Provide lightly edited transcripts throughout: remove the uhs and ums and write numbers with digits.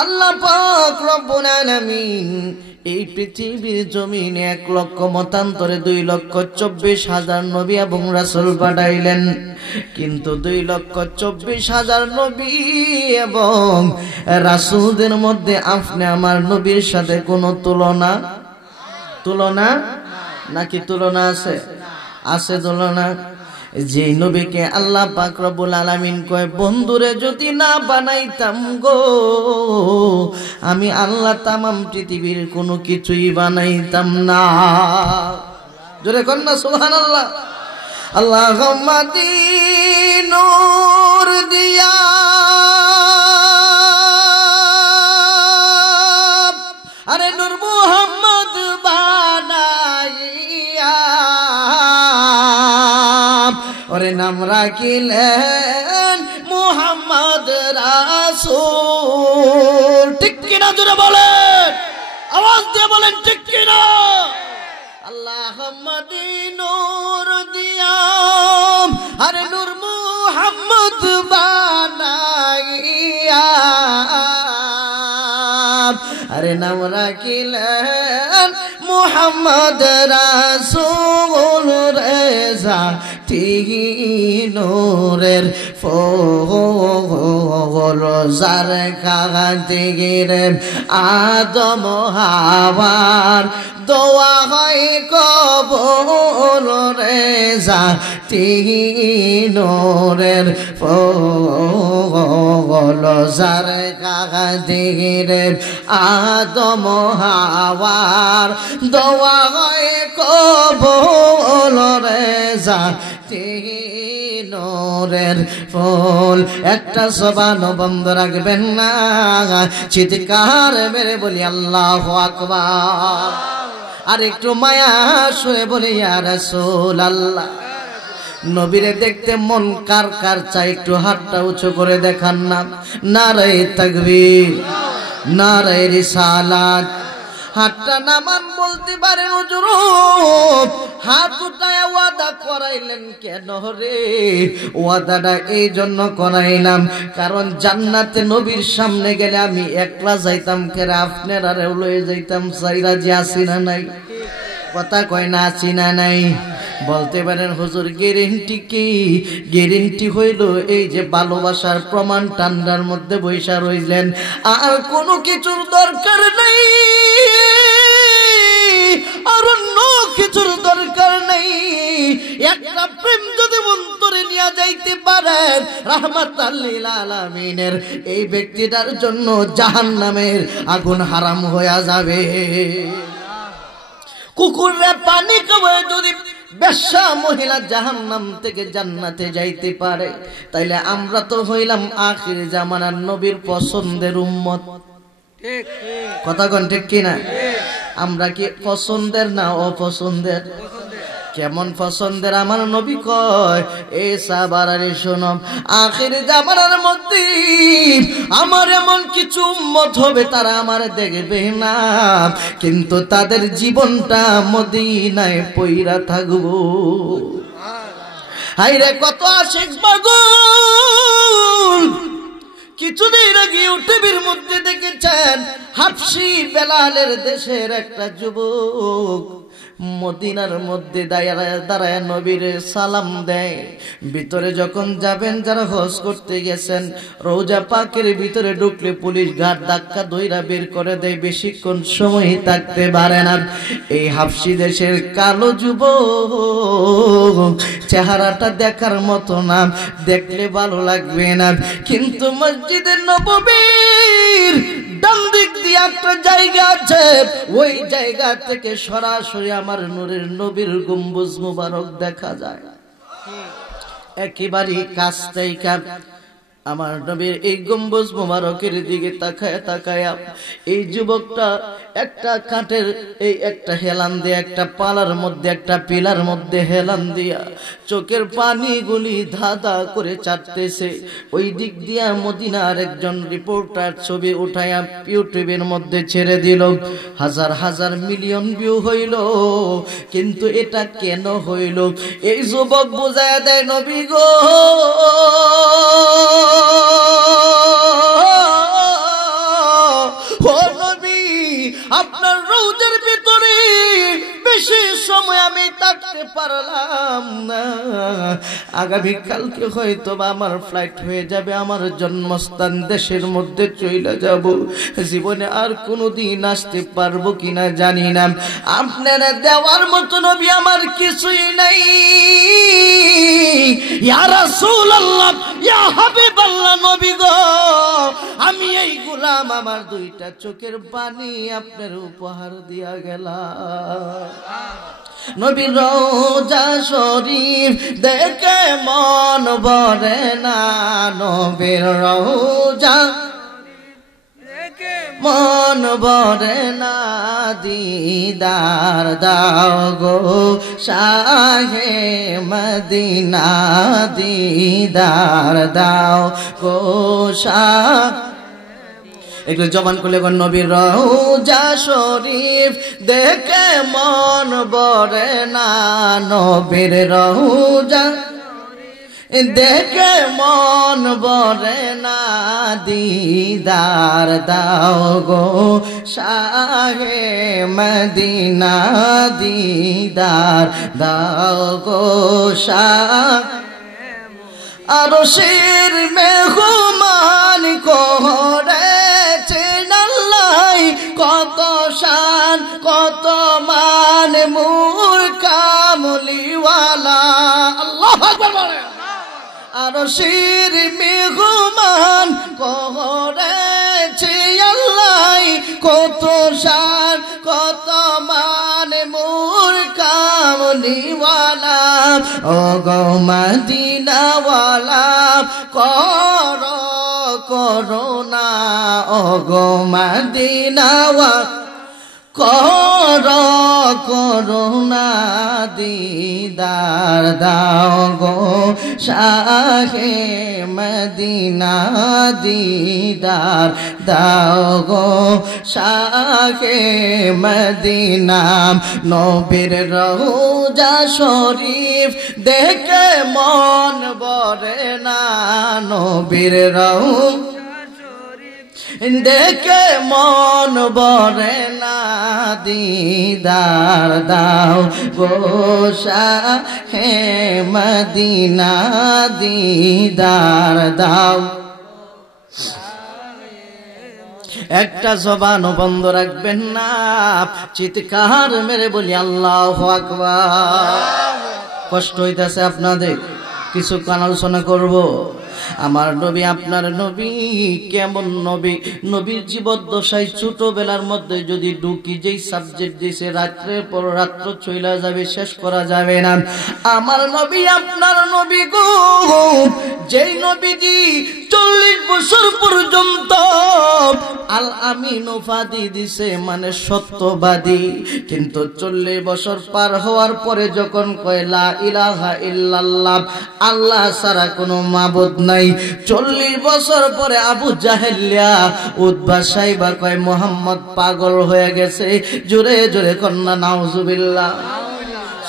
আল্লাহ পাক রব্বুল আলামিন এই পৃথিবীর জমিনে 1 লক্ষ মতান্তরে 2,24,000 নবী এবং রাসূল পাঠাইলেন, কিন্তু 2,24,000 নবী এবং রাসূলদের মধ্যে আপনি আমার নবীর সাথে কোনো তুলনা নাকি তুলনা আছে? আছে তুলনা। যে নবীকে আল্লাহ পাক রব্বুল আলামিন কয় বন্ধুরে যদি না বানাইতাম গো আমি আল্লাহ তামাম পৃথিবীর কোনো কিছুই বানাইতাম না। জোরে কোন না সুবহানাল্লাহ। আল্লাহুম্মা নূর দিয়া আরে নূর মুহাম্মদ বানাইয়া ওরে নাম রাখিলেন মুহাম্মদ রাসূল। ঠিক কিনা জোরে বলেন, আওয়াজ দিয়ে বলেন ঠিক কিনা। আল্লাহুম্মা নূর দিয়া আরে নূর মুহাম্মদ বানাইয়া আরে নাম রাখিলেন মুহাম্মদ রাসূল রেজা নূরের ফল জার কাগাতে গিরে আদম হাওয়ার দোয়া হয় কবুল রেজা নূরের ফল জার কাগাতে গিরে আদম হাওয়ার দোয়া হয় কবুল রেজা নূরের ফুল। একটা জবান বন্ধ রাখবেন না, চিৎকার মেরে বলি আল্লাহু আকবার। আর একটু মায়া শুয়ে বলি ইয়া রাসূলুল্লাহ। নবীরে দেখতে মন কার কার চাই একটু হাতটা উঁচু করে দেখান না। নারায়ে তাকবীর, নারায়ে রিসালাত। হাতটা নামান বলতে পারেন হুজুর হাত উঠায় ওয়াদা করাইলেন কেন রে? ওয়াদাটা এই জন্য করাইলাম কারণ জান্নাতে নবীর সামনে গেলে আমি একলা যাইতাম কেরা আপনারা লয়ে যাইতাম সাইরা যে আসি না নাই। কথা কয় না আছি না নাই। বলতে পারেন হুজুর গ্যারেন্টি কি? গ্যারেন্টি হইল এই যে ভালোবাসার প্রমাণ ঠান্ডার মধ্যে বৈশা রইলেন, আর কোনো কিছুর দরকার নাই, আর অন্য কিছুর দরকার নাই। একটা প্রেম যদি অন্তরে নিয়ে যাইতে পারেন রাহমাতাল লিল আলামিনের এই ব্যক্তিটার জন্য জাহান্নামের আগুন হারাম হয়ে যাবে। কুকুরে পানি খাওয়ায় যদি বেশ্যা মহিলা জাহান্নাম থেকে জান্নাতে যাইতে পারে, তাইলে আমরা তো হইলাম আখির জামানার নবীর পছন্দের উম্মত। ঠিক কথা কোন ঠিক কিনা? আমরা কি পছন্দের না অপছন্দের? কেমন পছন্দের? আমার নবী কয় এ সাহাবারা শোনো, আখির জামানার মধ্যে আমার এমন কিছু উম্মত হবে তারা আমার দেখবে না, কিন্তু তাদের জীবনটা মদিনায় পইরা থাকবো। হায়রে কত আশিক পাগল! কিছুদিন আগে ইউটিউবের মধ্যে দেখেছেন হাবশি বেলালের দেশের একটা যুবক মদিনার মধ্যে দাঁড়ায় নবীর সালাম দেয়। ভিতরে যখন যাবেন, যারা হজ করতে গেছেন, রওজা পাকের ভিতরে ঢুকলে পুলিশ ঘাট ধাক্কা দইরা বের করে দেয়, বেশিক্ষণ সময় থাকতে পারে না। এই হাবশি দেশের কালো যুবক চেহারাটা দেখার মতো না, দেখলে ভালো লাগবে না, কিন্তু মসজিদের নববীর ডান দিক দিয়ে একটা জায়গা আছে, ওই জায়গা থেকে সরাসরি আমার নূরের নবীর গম্বুজ মুবারক দেখা যায়। একেবারে কাছ থেকে আমার নবীর এই গম্বুজ মুবারকের দিকে তাকায়া তাকায়া এই যুবকটা একটা কাঠের এই একটা হেলান দিয়ে একটা পালার মধ্যে একটা পিলার মধ্যে হেলান দিয়া চোখের পানিগুলি ধাঁধা করে চাটতেছে। ওই দিক দিয়া মদিনার একজন রিপোর্টার ছবি উঠায়া ইউটিউবের মধ্যে ছেড়ে দিল, হাজার হাজার মিলিয়ন ভিউ হইল। কিন্তু এটা কেন হইল? এই যুবক বুঝায়া দেয় নবী গো আপনার রওজার ভিতরে বেশি সময় আমি থাকতে পারলাম না। আগামী কালকে হয়তো বা আমার ফ্লাইট হয়ে যাবে, আমার জন্মস্থান দেশের মধ্যে চলে যাব। জীবনে আর কোনোদিন আসতে পারবো কিনা জানি না। আপনারা দেওয়ার মতো নবী আমার কিছুই নাই। ইয়া রাসূলুল্লাহ, ইয়া হাবিবাল্লাহ, নবী গো, আমি এই গোলাম আমার দুইটা চোখের পানি আপনার উপহার দিয়া গেলাম। নবীর রওজা শরীফ দেখে মন ভরে না, নবীর রওজা মন ভরে না, দিদার দাও গো শাহে মদিনা, দিদার দাও গো শাহ। একটু জবান খুলে কোন নবীর রওজা শরীফ দেখে মন ভরে না, নবীর রওজা দেখে মন ভরে না, দিদার দাও গো শাহে মদিনা, দিদার দাও গো শাহ। আরশের মেহমান করেছেন আল্লাহ, কত শান কত মান মুর কামলিওয়ালা। আল্লাহু আকবার বলেন। আরশের মেহমান করেছে আল্লাহ, কত শান কত মান মুর কামলিওয়ালা। ও গো মদিনাওয়ালা করো করুণা, ও গো মদিনাওয়ালা করো করুণা, দিদার দাও গো শাহে মদিনা, দিদার দাও গো শাহে মদিনা। নবীর রওজা শরীফ দেখে মন ভরে না, নবীর রওজা দেখে মন ভরে না, দিদার দাও গো শাহে মদিনা, দিদার দাও। একটা জবানও বন্ধ রাখবেন না, চিৎকার মেরে বলি আল্লাহু আকবার। কষ্ট হইতাছে আপনাদের, কিছু আলোচনা করব। আমার নবী আপনার নবী কেমন নবী? নবীর জীবদ্দশায় ছোটবেলার মধ্যে যদি ঢুকি, যেই সাবজেক্ট দিয়েছে রাত্রের পর রাত্র চইলা যাবে, শেষ করা যাবে না। আমার নবী আপনার নবী গো, যেই নবীজি 40 বছর পর্যন্ত আল আমিন উপাধি দিছে, মানে সত্যবাদী। কিন্তু 40 বছর পার হওয়ার পরে যখন কয় লা ইলাহা ইল্লাল্লাহ, আল্লাহ ছাড়া কোনো মাবুদ নাই, 40 বছর পরে আবু জাহেলিয়া উতবা সাইবা কয় মুহাম্মদ পাগল হয়ে গেছে। জোরে জোরে কন্যা নাউজুবিল্লাহ।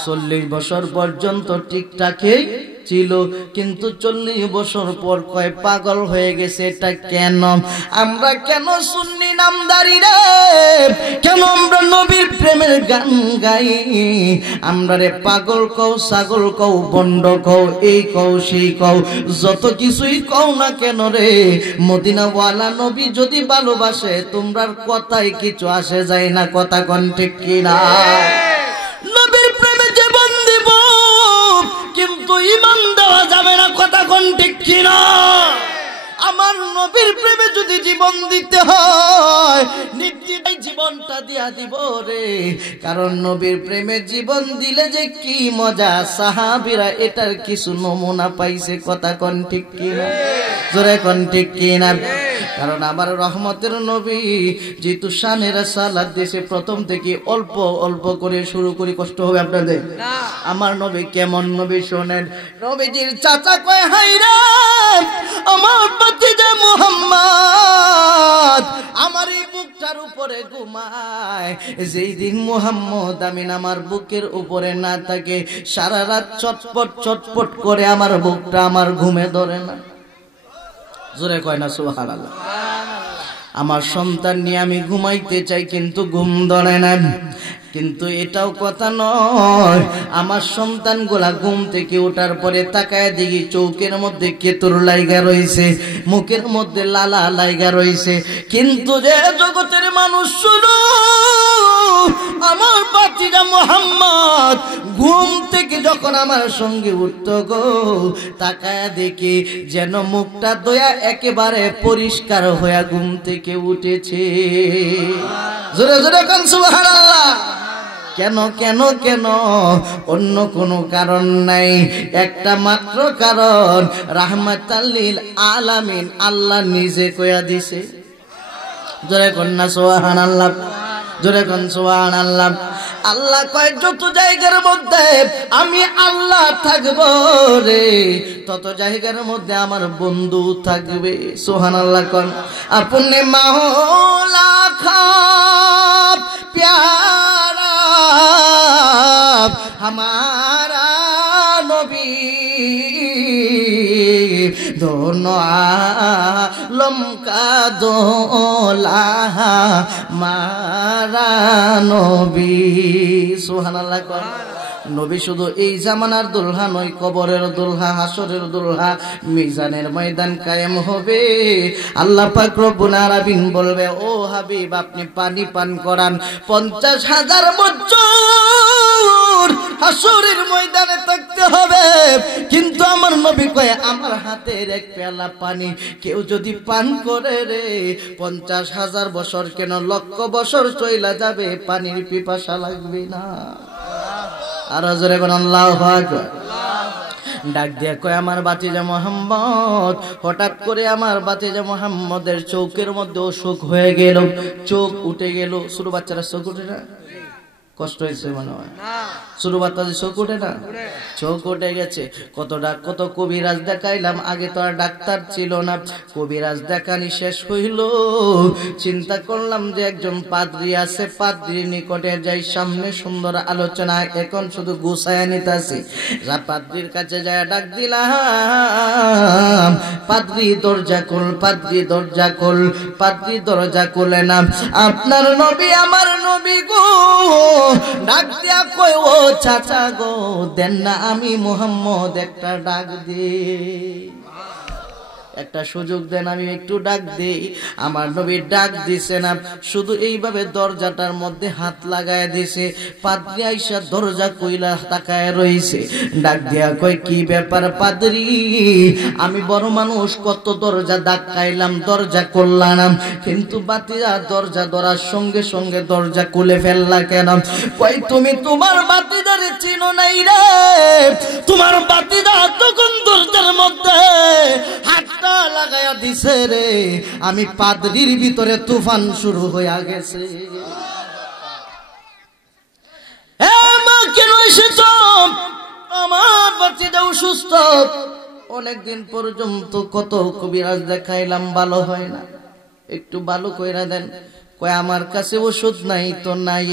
40 বছর পর্যন্ত ঠিকঠাকই ছিল, কিন্তু 40 বছর পর কয় পাগল হয়ে গেছে। এটা কেন? আমরা কেন সুন্নি নামদারি রে, কেন আমরা নবীর প্রেমের গান গাই? আমরা রে পাগল কও, ছাগল কও, বন্ড কও, এই কও সেই কও, যত কিছুই কও না কেন রে, মদিনাওয়ালা নবী যদি ভালোবাসে তোমরার কথাই কিছু আসে যায় না। কথা কোন ঠিক কিনা? নবীর প্রেমে জীবন দিব, কিন্তু ঈমান দেওয়া যাবে না। কথা কোন ঠিক কিনা? আমার নবীর প্রেমে যদি জীবন দিতে হয়, নিশ্চয়ই জীবনটা দিয়া দিব রে। কারণ নবীর প্রেমে জীবন দিলে যে কি মজা, সাহাবীরা এটার কিছু নমুনা পাইছে। কথা কোন ঠিক কিনা? জোরে কোন ঠিক কিনা? কারণ আমার রহমতের নবী যেহেতু শানে রাসালাত দিয়েছে, প্রথম থেকে অল্প অল্প করে শুরু করি, কষ্ট হবে আপনাদের। আমার নবী কেমন নবী শোনেন। নবীজির চাচা কয়, হাই রে আমার ভাতিজা মুহাম্মদ আমার এই বুকটার উপরে ঘুমায়। যেই দিন মুহাম্মদ আমিন আমার বুকের উপরে না থাকে, সারা রাত চটপট চটপট করে আমার বুকটা আমার ঘুমে ধরে না। জোরে কয় না সুবহানাল্লাহ। আমার সন্তান নিয়ে আমি ঘুমাইতে চাই কিন্তু ঘুম ধরে না। কিন্তু এটাও কথা নয়, আমার সন্তানগুলা ঘুম থেকে ওঠার পরে তাকায় দেখি চৌকের মধ্যে কেতুর লাইগা রয়েছে, মুখের মধ্যে লালা লাইগা রয়েছে। কিন্তু যে জগতের মানুষ শুনো, আমার বাতিজা মোহাম্মদ ঘুম থেকে যখন আমার সঙ্গে উঠত গো, তাকায় দেখি যেন মুখটা দয়া একেবারে পরিষ্কার হয়ে ঘুম থেকে উঠেছে। জোরে জোরে কান সুবহানাল্লাহ। কেন কেন কেন? অন্য কোনো কারণ নাই, একটা মাত্র কারণ, রাহমাতাল লিল আলামিন আল্লাহ নিজে কইয়া দিছে। জোরে কন্যা সুবহানাল্লাহ, জোরে কোন সুবহানাল্লাহ। আল্লাহ কয় যত জায়গার মধ্যে আমি আল্লাহ থাকব রে, তত জায়গার মধ্যে আমার বন্ধু থাকবে। সুবহানাল্লাহ কোন। আপনি মাওলা খাপ প্যারা हमारा नबी दोनों आलम का दोला हमारा नबी। सुबहानाल्लाह। নবী শুধু এই জামানার দুলহা নয়, কবরের দুলহা, হাসরের দুলহা, মিজানের ময়দান কায়েম হবে। আল্লাহ পাক রব্বুল আলামিন বলবে, ও হাবিব আপনি পানি পান করান। 50,000 বছর হাসরের ময়দানে থাকতে হবে, কিন্তু আমার নবী কয় আমার হাতের এক পেয়ালা পানি কেউ যদি পান করে রে, 50,000 বছর কেন লক্ষ বছর চইলা যাবে, পানির পিপাসা লাগবে না। আর জোরে কোন আল্লাহু আকবার। ডাক দিয়া কয় আমার বাতিজা মোহাম্মদ, হঠাৎ করে আমার বাতিজা মোহাম্মদের চোখের মধ্যে অসুখ হয়ে গেল, চোখ উঠে গেল। ছোট বাচ্চারা চোখ উঠে না? কষ্ট হয়েছে মনে হয়? ছোট বাচ্চাদের চোখ উঠে না? চোখ উঠে গেছে। কত কবিরাজ দেখাইলাম, আগে তো আর ডাক্তার ছিল না। কবিরাজ দেখানি শেষ হইল, চিন্তা করলাম যে একজন পাদ্রী আছে, পাদ্রীর নিকটে যাই, সামনে সুন্দর আলোচনা, এখন শুধু গুছায়া নিতাছি। যা পাদ্রীর কাছে যায় ডাক দিলাম, পাদ্রী দরজা খোল, পাদ্রী দরজা খোল। পাদ্রী দরজা খুলে না। আপনার নবী আমার নবী গো, ডাক দিয়া কই ও চাচা গো, দেন না আমি মুহাম্মদ একটা ডাক দে, একটা সুযোগ দেন, আমি একটু ডাক দেই। আমার নবী ডাক দিছে না, শুধু এইভাবে দরজাটার মধ্যে হাত লাগায় দিছে। পাদ্রী আইসা দরজা কইলা তাকায় রইছে। ডাক দিয়া কই কি ব্যাপার পাদ্রী, আমি বড় মানুষ, কত দরজা ধাক্কাইলাম, দরজা করলাম, কিন্তু বাতিজা দরজা ধরার সঙ্গে সঙ্গে দরজা খুলে ফেললা কেন? কই তুমি তোমার বাতিজারে চিনো নাই রে, তোমার বাতিজা তখন দরজার মধ্যে হাত লাগায়া দিছে রে, আমি পাদ্রীর ভিতরে তুফান শুরু হইয়া গেছে। মা কেন এসেছ? আমার বাচ্চাটা অসুস্থ, অনেকদিন পর্যন্ত কত কবিরাজ দেখাইলাম, ভালো হয় না, একটু ভালো কইরা দেন। কয় আমার কাছে ওষুধ নাই তো নাই,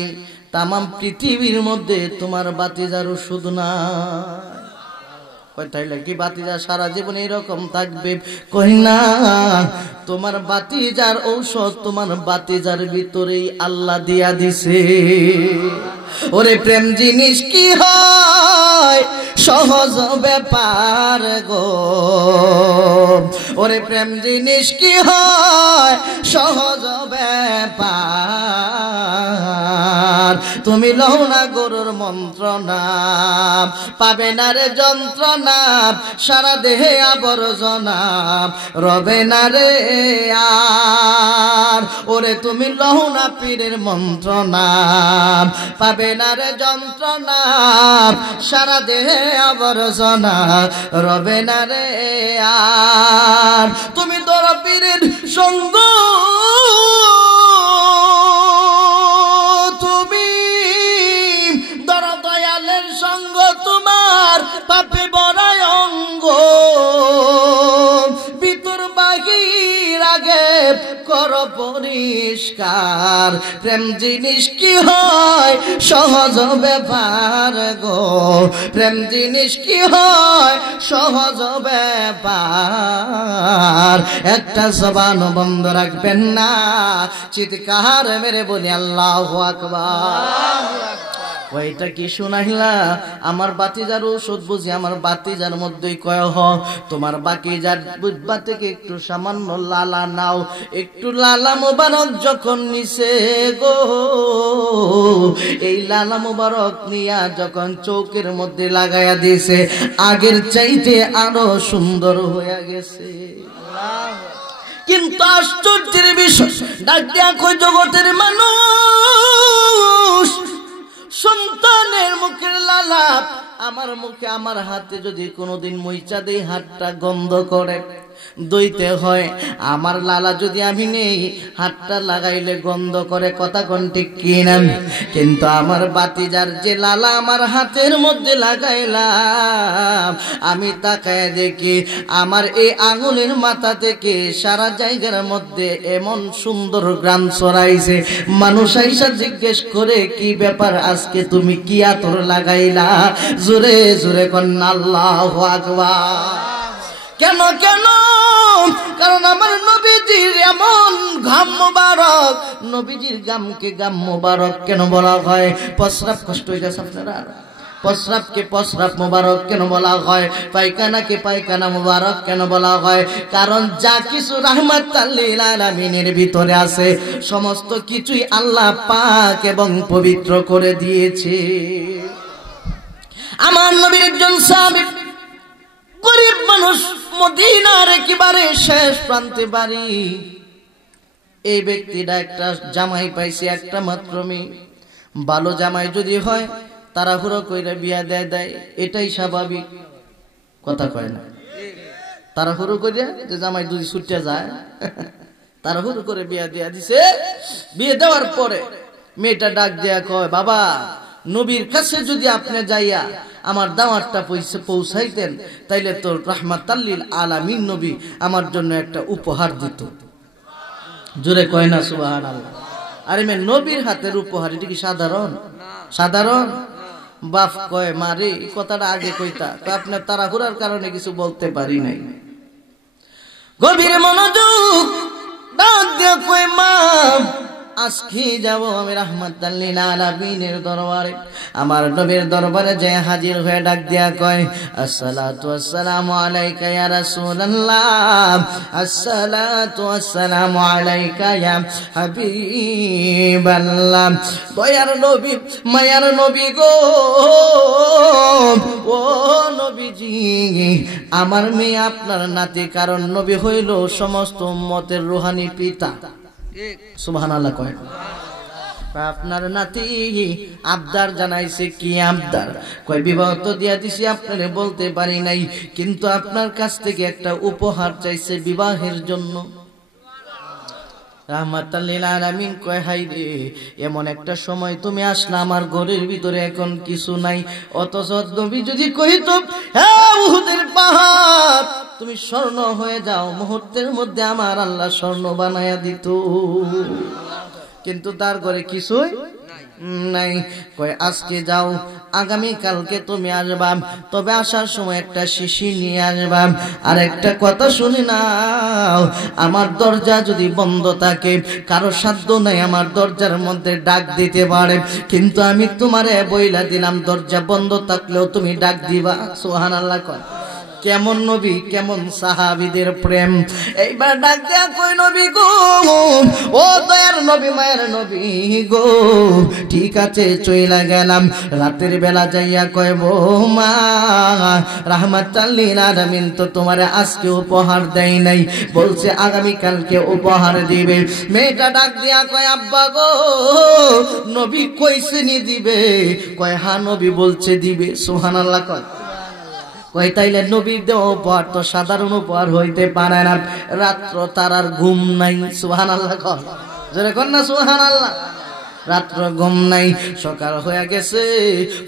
তামাম পৃথিবীর মধ্যে তোমার বাতিজার ওষুধ নাই। তাইলে কি বাতিজা সারা জীবন এরকম থাকবে? কই না, তোমার বাতিজার ঔষধ তোমার বাতিজার ভিতরেই আল্লাহ দিয়া দিছে। ওরে প্রেম জিনিস কি হয়, সহজ ব্যাপার গো। ওরে প্রেম জিনিস কি হয়, সহজ ব্যাপার। তুমি লও না গরুর মন্ত্রণা, পাবে না রে যন্ত্রণা, সারা দেহে আবর্জনা রবে না রে আর। ওরে তুমি লও না পীরের মন্ত্রণা, পাবে না রে যন্ত্রণা, সারা দেহে আবর্জনা রবে না রে আর। তুমি তোর পীরের সঙ্গ, তুমি দর দয়ালের সঙ্গ, তোমার পাপে বড়ায় অঙ্গ, ভিতর বাহির আগে কর পরিষ্কার। প্রেম জিনিস কি হয় সহজ ব্যাপার গো, প্রেম জিনিস কি হয় সহজ ব্যাপার। একটা জবান বন্ধ রাখবেন না, চিৎকার মেরে বলি আল্লাহু আকবার। ওইটা কি শুনাইলা আমার বাতিজার ঔষধ বুঝি, আমার বাতিজার মধ্যেই কয় হ তোমার বাকিজার বুঝবা থেকে একটু সামান্য লালা নাও। একটু লালা মোবারক যখন নিছে গো, এই লালা মোবারক নিয়া যখন চৌকের মধ্যে লাগাইয়া দিয়েছে, আগের চাইতে আরো সুন্দর হয়ে গেছে। কিন্তু আশ্চর্যের বিষয়, ডাক দিয়া কই জগতের মানুষ, সন্তানের মুখের লালা আমার মুখে আমার হাতে যদি কোনোদিন মুইচা দেই হাতটা গন্ধ করে, দইতে হয়। আমার লালা যদি আমি নেই হাতটা লাগাইলে গন্ধ করে, কথা কোন ঠিক কিনা? কিন্তু আমার বাতিজার যে লালা আমার হাতের মধ্যে লাগাইলাম, আমি তাকায় দেখি আমার এই আঙুলের মাথা থেকে সারা জায়গার মধ্যে এমন সুন্দর গ্রাম ছড়াইছে। মানুষ আইসা জিজ্ঞেস করে কি ব্যাপার আজকে তুমি কি আতর লাগাইলা? জোরে জোরে কন্যা আল্লাহু আকবার। কেন কেন? কারণ আমার নবীজির এমন ঘাম মোবারক। নবীজির গামকে গাম মোবারক কেন বলা হয়? প্রস্রাব কষ্ট হইতেছে আপনারা? প্রস্রাবকে প্রস্রাব মোবারক কেন বলা হয়? পায়খানাকে পায়খানা মোবারক কেন বলা হয়? কারণ যা কিছু রাহমাতাল লিল আলামিনের ভিতরে আছে সমস্ত কিছুই আল্লাহ পাক এবং পবিত্র করে দিয়েছে। আমার নবীর একজন সাহাবী, গরিব মানুষ, মদিনার একেবারে শেষ প্রান্তে বাড়ি। এই ব্যক্তিটা একটা জামাই পাইছে, একটা মাত্র মেয়ে। ভালো জামাই যদি হয় তাড়াহুড়ো কইরা বিয়া দেয়, এটাই স্বাভাবিক। কথা কয় না? তাড়াহুড়ো কইরা যে জামাই যদি ছুটে যায়, তাড়াহুড়ো করে বিয়া দিয়া দিছে। বিয়ে দেওয়ার পরে মেয়েটা ডাক দেয়া কয়, বাবা নবীর কাছে যদি আপনি যাইয়া আমার দাওয়াতটা পৌঁছাইতেন তাইলে তো রাহমাতাল লিল আলামিন নবী আমার জন্য একটা উপহার দিত। জোরে কয় না সুবহানাল্লাহ? আরে মে নবীর হাতের উপহার এটা কি সাধারণ? সাধারণ? বাপ কয় মারে এই কথাটা আগে কইতা, আপনার তাড়াহুড়ার কারণে কিছু বলতে পারি নাই। গভীর মনোযোগ ডাক দিয়া কয়, মা আজকে যাব আমি রাহমাতাল লিল আলামিনের দরবারে। আমার নবীর দরবারে যে হাজির হয়ে ডাক দিয়া কয়, আসসালাতু ওয়াসসালামু আলাইকা ইয়া রাসূলুল্লাহ, আসসালাতু ওয়াসসালামু আলাইকা ইয়া হাবিবাল্লাহ। দয়ার নবী, মায়ার নবী গো, ও নবীজি, আমার মেয়ে আপনার নাতি, কারণ নবী হইল সমস্ত উম্মতের রূহানি পিতা। সুবহানাল্লাহ কয়। আপনার নাতি আবদার জানাইছে। কি আবদার? কয় বিবাহ তো দিয়া দিছি, আপনারে বলতে পারি নাই, কিন্তু আপনার কাছ থেকে একটা উপহার চাইছে বিবাহের জন্য। রাহমাতাল লিল আলামিন কয়, হাই রে, এমন একটা সময় তুমি আসলা, আমার ঘরের ভিতরে এখন কিছু নাই। অথচ নবী যদি কইতো, হ্যাঁ উহুদের পাহাড় তুমি স্বর্ণ হয়ে যাও, মুহূর্তের মধ্যে আমার আল্লাহ স্বর্ণ বানায়া দিত। কিন্তু তার ঘরে কিছুই নাই। কয় আজকে যাও, আগামী কালকে তুমি আসবা, তবে আসার সময় একটা শিশির নিয়ে আসবা। আর একটা কথা শুনে নাও, আমার দরজা যদি বন্ধ থাকে, কারো সাধ্য নাই আমার দরজার মধ্যে ডাক দিতে পারে, কিন্তু আমি তোমারে বইলা দিলাম দরজা বন্ধ থাকলেও তুমি ডাক দিবা। সুবহানাল্লাহ কয়। কেমন নবী, কেমন সাহাবীদের প্রেম। এইবার ডাক দেয়া কই, নবী গো, ও দয়ার নবী, মায়ের নবী গো, ঠিক আছে চইলা গেলাম। রাতের বেলা যাইয়া কয়, বৌমা রাহমাতাল লিল আলামিন তো তোমারে আজকে উপহার দেয় নাই, বলছে আগামী কালকে উপহার দিবে। মেয়েটা ডাক দিয়া কয়, আব্বা গো, নবী কইছে নি দিবে? কয় হ্যাঁ নবী বলছে দিবে। সুবহানাল্লাহ কয়। কয় তাইলে নবীর দেওয়া উপহার তো সাধারণ উপহার হইতে পারে না। রাত্র তার আর ঘুম নাই। সুবহানাল্লাহ কয়। জোরে কর না সুবহানাল্লাহ। রাত্র ঘুম নাই, সকাল হয়ে গেছে।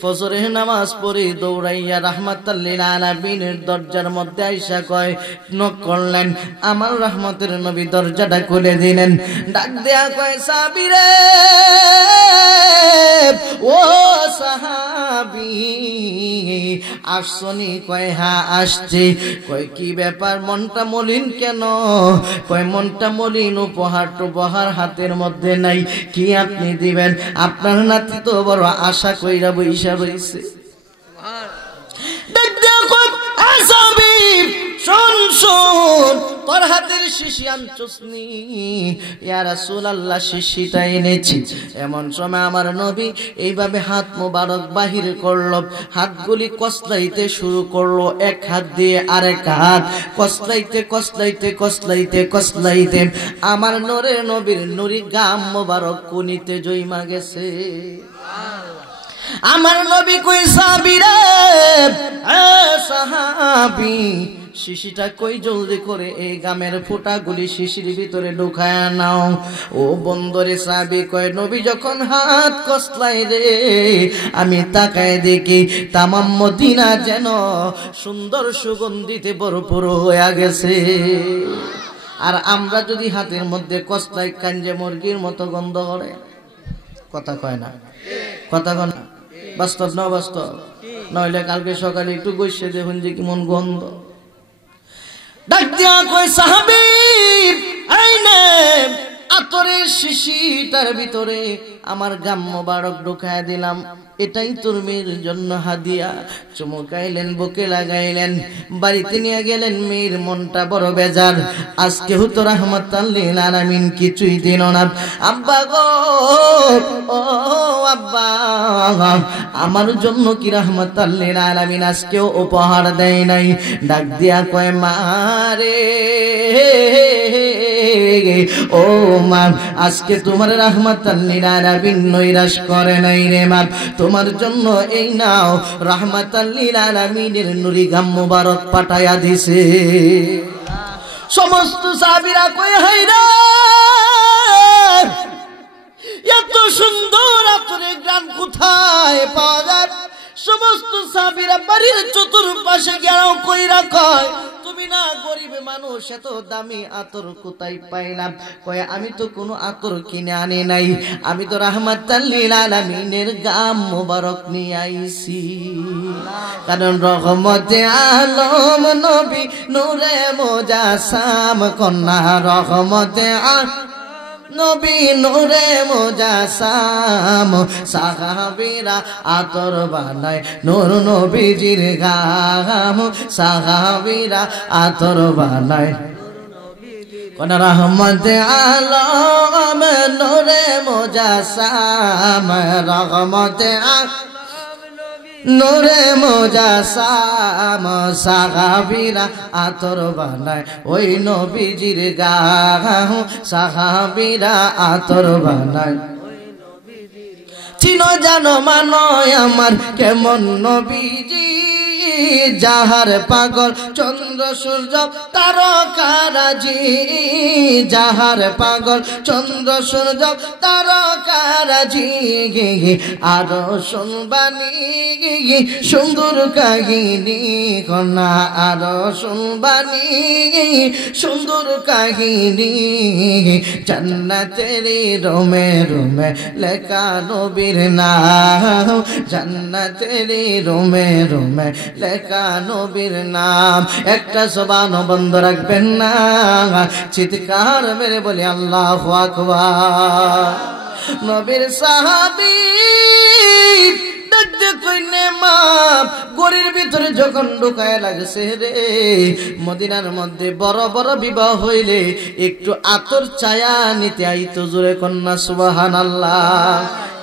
ফজরের নামাজ পড়ে দৌড়াইয়া রাহমাতাল লিল আলামিনের দরজার মধ্যে আইসা কয়, নক করলেন। আমার রহমতের নবী দরজাটা খুলে দিলেন। ডাক দেয়া কয়, সাহাবীরে, ও সাহাবী আসছনি? কয় হ্যাঁ আসছি। কয় কি ব্যাপার, মনটা মলিন কেন? কয় মনটা মলিন, উপহার টুপহার হাতের মধ্যে নাই, কি আপনি দিবেন? আপনার নাতি তো বড় আশা কইরা বইসা রইছে। শোন শোন, তোর হাতের শিশি আনছসনি? ইয়া রাসূলুল্লাহ, শিশিটা এনেছি। এমন সময় আমার নবী এইভাবে হাত মোবারক বাহির করলো, হাতগুলি কসলাইতে শুরু করলো, এক হাত দিয়ে আরেক হাত কসলাইতে কসলাইতে কসলাইতে কসলাইতে আমার নূরে নবীর নুরি গাম মোবারক কুনিতে জইমা গেছে। আমার নবী কই, সাহাবীরা, সাহাবী শিশিটা কই, জলদি করে এই গামের ফোঁটাগুলি শিশির ভিতরে ঢুকায়া নাও। ও বন্দরে সাহাবী কয়, নবী যখন হাত কসলাই রে, আমি তাকায় দেখি তামাম মদিনা যেন সুন্দর সুগন্ধিতে ভরপুর হয়ে গেছে। আর আমরা যদি হাতের মধ্যে কসলাই, কাঞ্জে মুরগির মতো গন্ধ করে। কথা কয় না, কথা কয় না, বাস্তব না বাস্তব? নইলে কালকে সকালে একটু বসে দেখুন যে কেমন গন্ধ। ডাক দিয়া কয়, সাহাবী এই নে আতরের শিশিটার ভিতরে আমার গাম মোবারক ঢুকায় দিলাম, এটাই তোর মেয়ের জন্য হাদিয়া। চুমুকাইলেন, বুকে লাগাইলেন, বাড়িতে নিয়ে গেলেন। মেয়ের মনটা বড় বেজার, আজকে হতো রাহমাতাল লিল আলামিন কিছুই দিল না। আব্বা গো, ও আব্বা, আমার জন্য কি রাহমাতাল লিল আলামিন আজকেও উপহার দেয় নাই? ডাক দিয়া কয়, মা রে, ও মা, আজকে তোমার রাহমাতাল লিল আলামিন নৈরাশ করে নাই রে মা। তোমার জন্য এই নাও, রাহমাতাল লিল আলামিনের নুরি গাম মোবারক পাঠায়া দিছে। সমস্ত সাহাবীরা কই, হায়রে, এত সুন্দর আতরের গ্রাম কোথায় পাওয়া যায়? সমস্ত সাহাবীরা বাড়ির চতুর্পাশে গেরাও কইরা কয়, তুমি না গরিব মানুষ, এত দামি আতর কোথায় পাইলাম? কয়, আমি তো কোনো আতর কিনে আনি নাই, আমি তো রাহমাতাল লিল আলামিনের গাম মোবারক নিয়ে আইছি। কারণ রহমতে আলম নবী নূরে মুজাসসাম কন্যা, রহমতে নবী নূরে মুজাসসাম, সাহাবীরা আতর বানায় নূর নবীজির গাম, সাহাবীরা আতর বানায় কোন রহমতে আলম নূরে মুজাসসাম, রহমতে নূরে মুজাসসাম, সাহাবীরা আতর বানায় ওই নবীজির গাম, সাহাবীরা আতর বানায়। চিনো জানো মানো আমার কেমন নবীজি, যাহার পাগল চন্দ্র সূর্য তারকারাজি, যাহার পাগল চন্দ্র সূর্য তারকারাজি। আরো শুনবানি সুন্দর কাহিনী কন্যা, আরো শুনবানি সুন্দর কাহিনী, জান্নাতের রোমে রোমে লেখা নবীর নাম, জান্নাতের রোমে রোমে লেখা নবীর নাম। একটা জবান বন্ধ রাখবেন না, চিৎকার মেরে বলি আল্লাহু আকবার। নবীর সাহাবী গরির ভিতরে যখন ঢুকায় লাগছে রে, মদিনার মধ্যে বড় বড় বিবাহ হইলে একটু আতর ছায়া নিতে আইতো। জোরে কন্যা সুবহানাল্লাহ।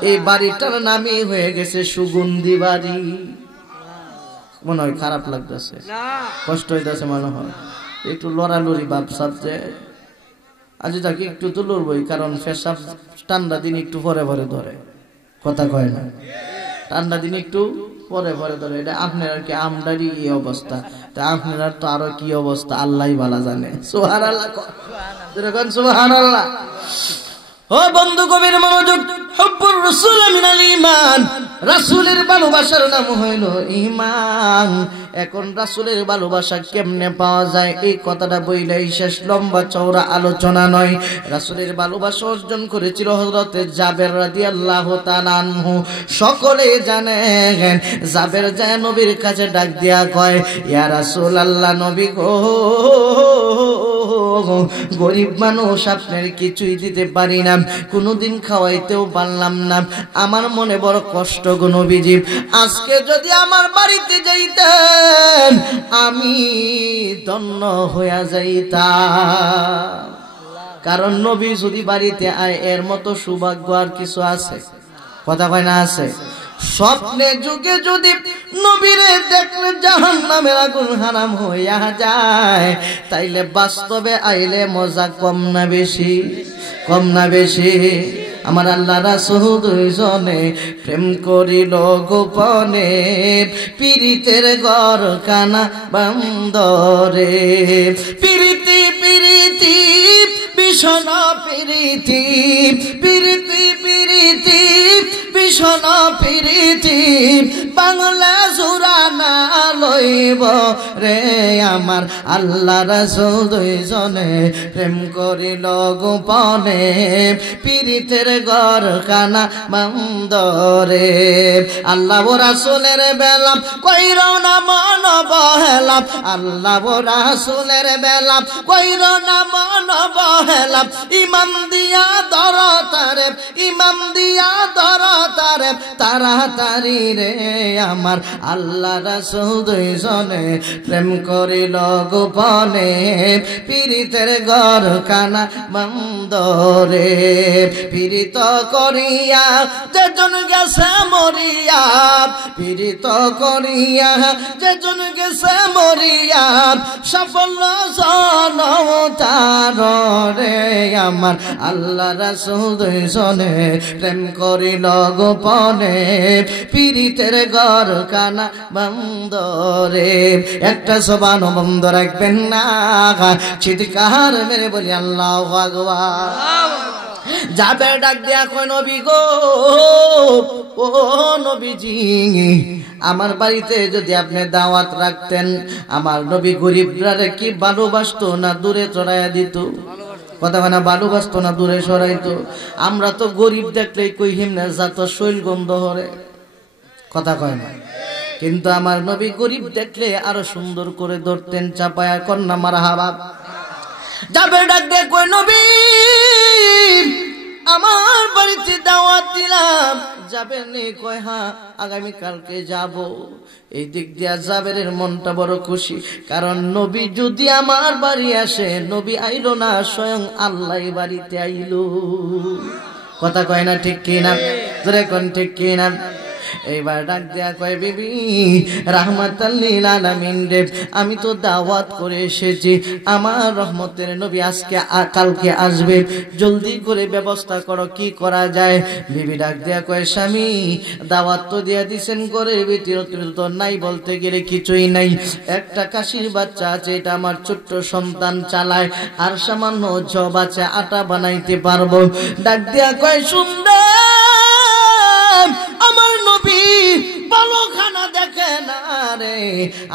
এই বাড়িটার নামই হয়ে গেছে সুগন্ধি বাড়ি। মনে হয় খারাপ লাগতেছে, কষ্ট হইতেছে মনে হয়, একটু লড়ালড়ি ভাব সাথে আজ তাকে একটু তো লড়বই, কারণ পেশাব ঠান্ডা দিন একটু পরে পরে ধরে। কথা কয় না, ঠান্ডা দিন একটু পরে পরে ধরে। এটা আপনার কি আমদারি কি অবস্থা, তা আপনার তো আরো কি অবস্থা আল্লাহ ভালো জানে। সুবহানাল্লাহ, সুবহানাল্লাহ। ও বন্ধু গভীর মনোযোগ, হুব্বুর রাসূল মিনাল ঈমান, রাসূলের ভালোবাসার নাম হইল ঈমান। এখন রাসূলের ভালোবাসা কেমনে পাওয়া যায় এই কথাটা বইলেই শেষ, লম্বা চওড়া আলোচনা নয়। রাসূলের ভালোবাসা অর্জন করেছিল হযরত জাবের রাদিয়াল্লাহু তাআলা আনহু। সকলে জানেন জাবের যায় নবীর কাছে ডাক দিয়া কয়, ইয়া রাসূলুল্লাহ, নবী গো, গরিব মানুষ, আপনার কিছুই দিতে পারি না, কোনোদিন খাওয়াইতেও পারলাম না, আমার মনে বড় কষ্ট গো নবীজি। আজকে যদি আমার বাড়িতে যাইতেন আমি ধন্য হইয়া যাইতাম। কারণ নবী যদি বাড়িতে আয় এর মতো সৌভাগ্য আর কিছু আছে? কথা কয় না আছে? স্বপ্নে যুগে যদি নবীরে দেখলে জাহান্নামের আগুন হারাম হইয়া যায়, তাইলে বাস্তবে আইলে মজা কম না বেশি? কম না বেশি? আমার আল্লাহ রাসূল দুইজনে প্রেম করিল গোপনে, পীড়িতের ঘর কানা বান্দরে। পীড়িতি পীড়িতি ভীষণ পীড়িতি, পীড়িতি পীড়িতি ভীষণ পীড়িতি, বাংলা সুরানা লইব রে। আমার আল্লাহ রাসূল দুইজনে প্রেম করিল গোপনে, পীড়িতের ঘর কানা বান্দরে। আল্লাহ ও রাসূলের বেলা কইর না মন বহেলাম, আল্লাহ ও রাসূলের বেলা কইর না মন বহেলাম, ইমাম দিয়া ধর তারে, ইমাম দিয়া ধর তারে তাড়াতাড়ি রে। আমার আল্লাহ রাসূল দুইজনে প্রেম করিল গোপনে, পীড়িতের ঘর কানা বান্দরে। পীড়িত করিয়া যেজন গেছে মরিয়া, পীড়িত করিয়া যেজন গেছে মরিয়া, সাফল্য জনম তার রে। আমার আল্লাহ রাসূল দুইজনে প্রেম করিল গোপনে, পীড়িতের ঘর কানা বান্দরে। একটা জবান বন্ধ রাখবেন না, চিৎকার মেরে বলি আল্লাহু আকবার। যাবে ডাক দিয়া কই, নবী গো, ও নবীজি, আমার বাড়িতে যদি আপনি দাওয়াত রাখতেন, আমার নবী গরিবরা কি ভালোবাসতো না দূরে চড়াইয়া দিত? কথা হয় না? ভালোবাসতো না দূরে সরাইতো? আমরা তো গরিব দেখলেই কই হিমনে যাত শৈল গন্ধ হরে, কথা কয় না? কিন্তু আমার নবী গরিব দেখলে আরো সুন্দর করে ধরতেন, চাপায়া কন্যা মারহাবা। যাবে ডাক দে কই, নবী আমার বাড়িতে দাওয়াত দিলাম, যাবেন নি? কয় হ্যাঁ, আগামী কালকে যাব। এই দিক দিয়া জাবেরের মনটা বড় খুশি, কারণ নবী যদি আমার বাড়ি আসে, নবী আইলো না, স্বয়ং আল্লাহ বাড়িতে আইলো। কথা কয় না? ঠিক কিনা? জোরে কোন ঠিক কিনা? এইবার ডাক দেয়া কয়, বিবি রাহমাতাল লিল আলামিন রে, আমি তো দাওয়াত করে এসেছি, আমার রহমতের নবী আজকে কালকে আসবে, জলদি করে ব্যবস্থা করো, কি করা যায়? বিবি ডাক দেয়া কয়, স্বামী দাওয়াত তো দিয়া দিছেন, ঘরের ভিতরে তো নাই, বলতে গেলে কিছুই নাই। একটা কাশির বাচ্চা আছে, এটা আমার ছোট্ট সন্তান চালায়, আর সামান্য জব আছে, আটা বানাইতে পারবো। ডাক দেয়া কয়, সুন্দর আমার নবী ভালো খানা দেখে না রে,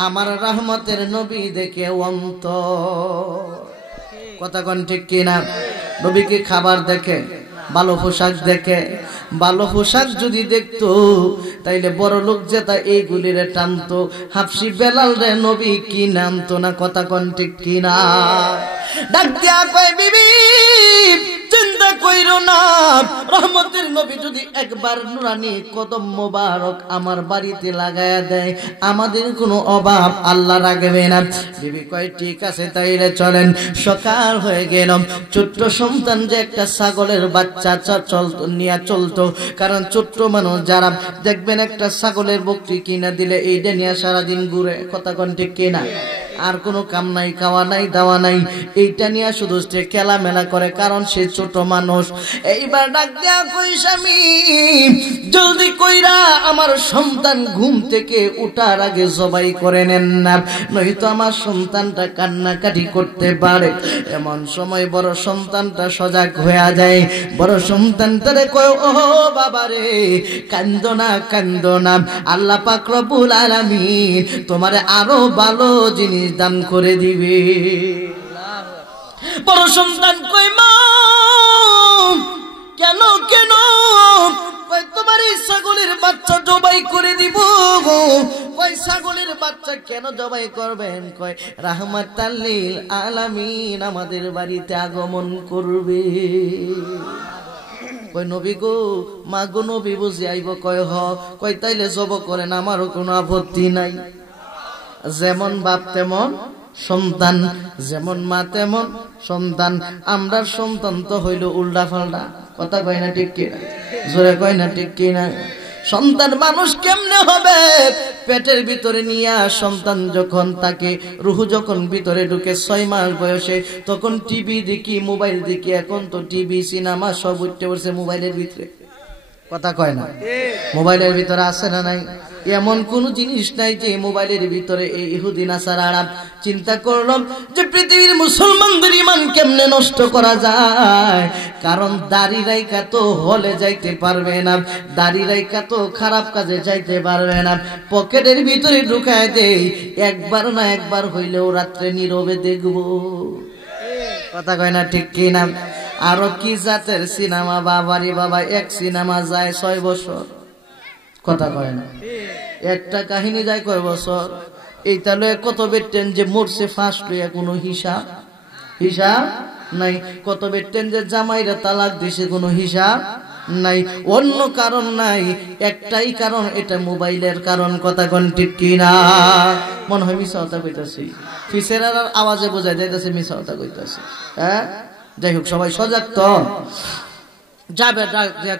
আমার রহমতের নবী দেখে অন্তর। কথা কোন ঠিক কিনা? নবীকে খাবার দেখে, ভালো পোশাক দেখে। ভালো পোশাক যদি দেখতো তাইলে বড় লোক যেটা এইগুলির টানতো, হাফসি বেলাল রে নবী কি নামতো না? কথা কোন ঠিক কিনা? ডাক দিয়া কয়, বিবি চিন্তা কইরো না, রহমতের নবী যদি একবার নুরানি কদম মোবারক আমার বাড়িতে লাগায়া দেয়, আমাদের কোনো অভাব আল্লাহ রাখবে না। বিবি কয়, ঠিক আছে তাইলে চলেন। সকাল হয়ে গেল, ছোট্ট সন্তান যে একটা ছাগলের বাচ্চা নিয়ে চলতো, কারণ ছোট্ট মানুষ যারা দেখবেন একটা ছাগলের বকরি কিনা দিলে এইটা নিয়ে সারাদিন ঘুরে। কথা কোন ঠিক কিনা? আর কোনো কাম নাই, খাওয়া নাই, দাওয়া নাই, এইটা নিয়ে শুধু সে খেলা মেলা করে, কারণ সে ছোট মানুষ। এইবার ডাক দেয়া কই স্বামী জলদি কইরা আমার সন্তান ঘুম থেকে উঠার আগে জবাই করে নেন না, নয়তো আমার সন্তানটা কান্নাকাটি করতে পারে। এমন সময় বড় সন্তানটা সজাগ হয়ে যায়, বড় সন্তানটারে কয় ও বাবা রে কান্দো না, কান্দো না, আল্লাহ পাক রব্বুল আলামিন তোমারে আরো ভালো জিনিস দান করে দিবে। বড় সন্তান কই মা কেন কেন? কয় তোমার এই ছাগলের বাচ্চা জবাই করে দিব। কয় ছাগলের বাচ্চা কেন জবাই করবেন? কয় রাহমাতাল লিল আলামিন আমাদের বাড়িতে আগমন করবে। কয় নবী গো, মা গো নবী বুঝি আইব? কয় হ। কয় তাইলে জব করেন, আমারও কোনো আপত্তি নাই। যেমন বাপ তেমন সন্তান, যেমন মা তেমন সন্তান। আমরা সন্তান তো হইল উল্টা ফাল্টা, কথা কয় না ঠিক কিনা? জোরে কয় না ঠিক কিনা? সন্তান মানুষ কেমনে হবে? পেটের ভিতরে নিয়ে সন্তান যখন তাকে রুহু যখন ভিতরে ঢুকে 6 মাস বয়সে, তখন টিভি দেখি, মোবাইল দেখি। এখন তো টিভি সিনেমা সব উঠতে পড়ছে মোবাইলের ভিতরে, কথা কয় না? মোবাইলের ভিতরে আছে না নাই? এমন কোন জিনিস নাই যে মোবাইলের ভিতরে এই ইহুদি নাসারারা। চিন্তা করলাম যে পৃথিবীর মুসলমানদের ঈমান কেমনে নষ্ট করা যায়, কারণ দাড়ি রাইখা তো হলে যাইতে পারবে না, দাড়ি রাইখা তো খারাপ কাজে যাইতে পারবে না, পকেটের ভিতরে ঢুকায় দেই। একবার না একবার হইলেও রাত্রে নীরবে দেখবো, কথা কয় না ঠিক কি না? আরো কি জাতের সিনেমা বাবারি বাবা, এক সিনেমা যায় 6 বছর, কথা কয় না? একটা কাহিনী যায় কয় বছর। এইটা লয়ে কত বেটেন যে মরছে ফার্স্ট লইয়া কোনো হিসাব নাই, কত বেটেন যে জামাইরা তালাক দিছে কোনো হিসাব নাই। অন্য কারণ নাই, একটাই কারণ, এটা মোবাইলের কারণ, কথা কোন ঠিক কিনা? মনে হয় মিছা কথা কইতাছি, ফিসেরার আওয়াজে বোঝাই যাইতাছে মিছা কথা কইতাছি। হ্যাঁ, যাই হোক সবাই সজাগ তো। যাবে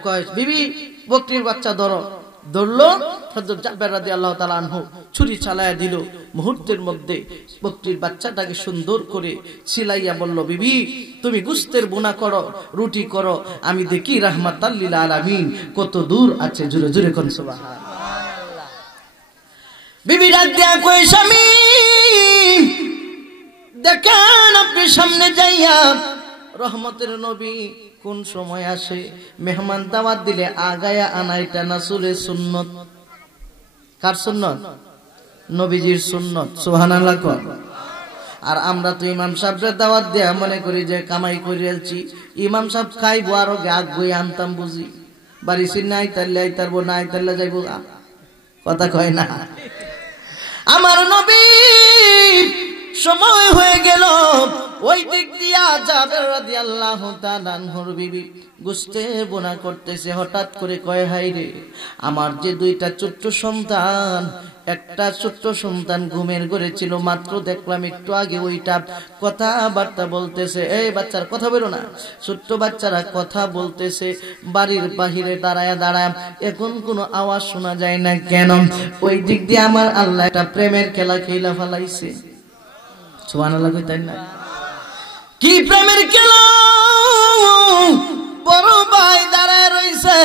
কয় বিবি বকরির বাচ্চা ধরো, ধরলো। হযরত জাবের রাদিয়াল্লাহু তাআলা আনহু ছুরি চালায়া দিল। মুহূর্তের মধ্যে বকরির বাচ্চাটাকে সুন্দর করে ছিলাইয়া বলল, বিবি তুমি গোশতের বোনা করো, রুটি করো, আমি দেখি রাহমাতাল লিল আলামিন কত দূর আছে। জোরে জোরে কোন সুবহানাল্লাহ। বিবি ডাক দেয়া কই স্বামী দেখেন আপনি সামনে যাইয়া রহমতের নবী কোন সময় আসে, মেহমান দাওয়াত দিলে আগায়া আনা, এটা রাসূলের সুন্নত। কার সুন্নত? নবীজির সুন্নত। সুবহানাল্লাহ। আর আমরা তো ইমাম সাহেবের দাওয়াত দেয়া মনে করি যে কামাই করে আলছি, ইমাম সাহেব খাইবো আর আগ বই আনতাম বুঝি, বাড়ি সিন নাই তাইলে আইতারবো, না আইতারলে যাইবো, কথা কয় না? আমার নবী সময় হয়ে গেল, ওই দিক দিয়া জাবের রাদিয়াল্লাহু তাআলা আনহুর বিবি গোশতে বোনা করতেছে। হঠাৎ করে কয়, হাই রে আমার যে 2টা ছোট্ট সন্তান, একটা ছোট্ট সন্তান ঘুমের ঘরে ছিল, মাত্র দেখলাম একটু আগে ওইটা কথাবার্তা বলতেছে। এই বাচ্চার কথা বেরো না, ছোট্ট বাচ্চারা কথা বলতেছে বাড়ির বাহিরে দাঁড়ায় দাঁড়ায়, এখন কোনো আওয়াজ শোনা যায় না কেন? ওই দিক দিয়ে আমার আল্লাহ একটা প্রেমের খেলা খেলা ফেলাইছে। সুবহানাল্লাহ কইতেন না? কি প্রেমের খেলা! বড় ভাই দাঁড়ায় রইছে,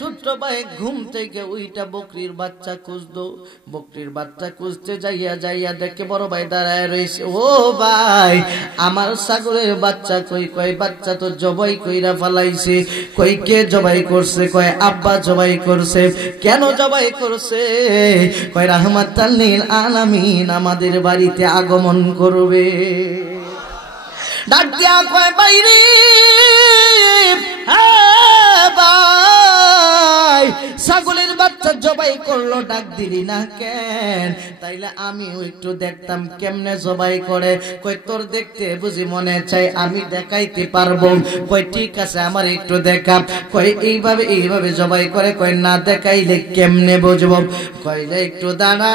ছোট্ট ভাই ঘুম থেকে ওইটা বকরির বাচ্চা খুঁজতো। বকরির বাচ্চা খুঁজতে যাইয়া যাইয়া দেখে বড় ভাই দাঁড়ায় রইছে। ও ভাই আমার ছাগলের বাচ্চা কই? কয় বাচ্চা তো জবাই কইরা ফেলাইছে। কই কে জবাই করছে? কয় আব্বা জবাই করছে। কেন জবাই করছে? কয় রাহমাতাল লিল আলামিন আমাদের বাড়িতে আগমন করবে। ডাক দিয়া কয় বাইরে, হ্যাঁ ভাই ছাগলের বাচ্চা জবাই করলো, ডাক দিলি না কেন? তাইলে আমিও একটু দেখতাম কেমনে জবাই করে। কই তোর দেখতে বুঝি মনে চাই, আমি দেখাইতে পারবো। কই ঠিক আছে আমার একটু দেখা। কই এইভাবে এইভাবে জবাই করে। কই না দেখাইলে কেমনে বুঝবো? কইলে একটু দাঁড়া।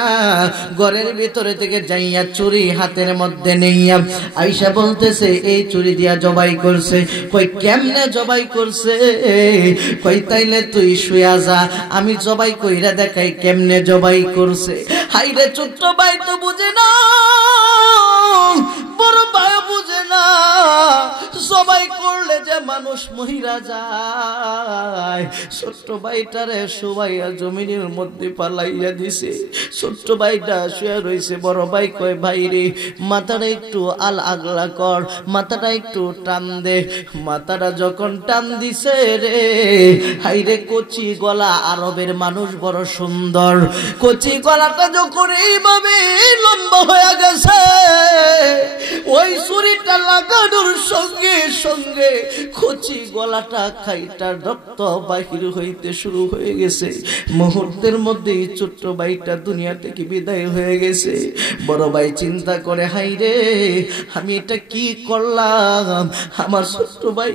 ঘরের ভিতরে থেকে যাইয়া চুরি হাতের মধ্যে নেইয়া আইসা বলতেছে এই চুরি দিয়া জবাই করছে। কই কেমনে জবাই করছে? কই তাইলে তুই শুয়া যা, আমি জবাই কইরা দেখাই কেমনে জবাই করছে। হাইরে ছোট্ট ভাই তো বুঝে না, বড় ভাই বুঝে না, সবাই করলে যে মানুষ মহিলা যায়। ছোট্ট ভাইটারে শুবাইয়া জমিনের মধ্যে পালাইয়া দিছে। ছোট্ট ভাইটা শুয়ে রইছে। বড় ভাই কয়, ভাই রে মাথাটা একটু আগলা কর, মাথাটা একটু টান দে। মাথাটা যখন টান দিছে রে, হাইরে কচি গলা, আরবের মানুষ বড় সুন্দর, কচি গলাটা যখন এইভাবে লম্বা হয়ে গেছে, ওই ছুরিটা লাগানোর সঙ্গে সঙ্গে কচি গলাটা খাইটা রক্ত বাহির হইতে শুরু হয়ে গেছে। মুহূর্তের মধ্যেই ছোট্ট ভাইটা দুনিয়া থেকে বিদায় হয়ে গেছে। বড় ভাই চিন্তা করে, হাইরে আমি এটা কি করলাম, আমার ছোট্ট ভাই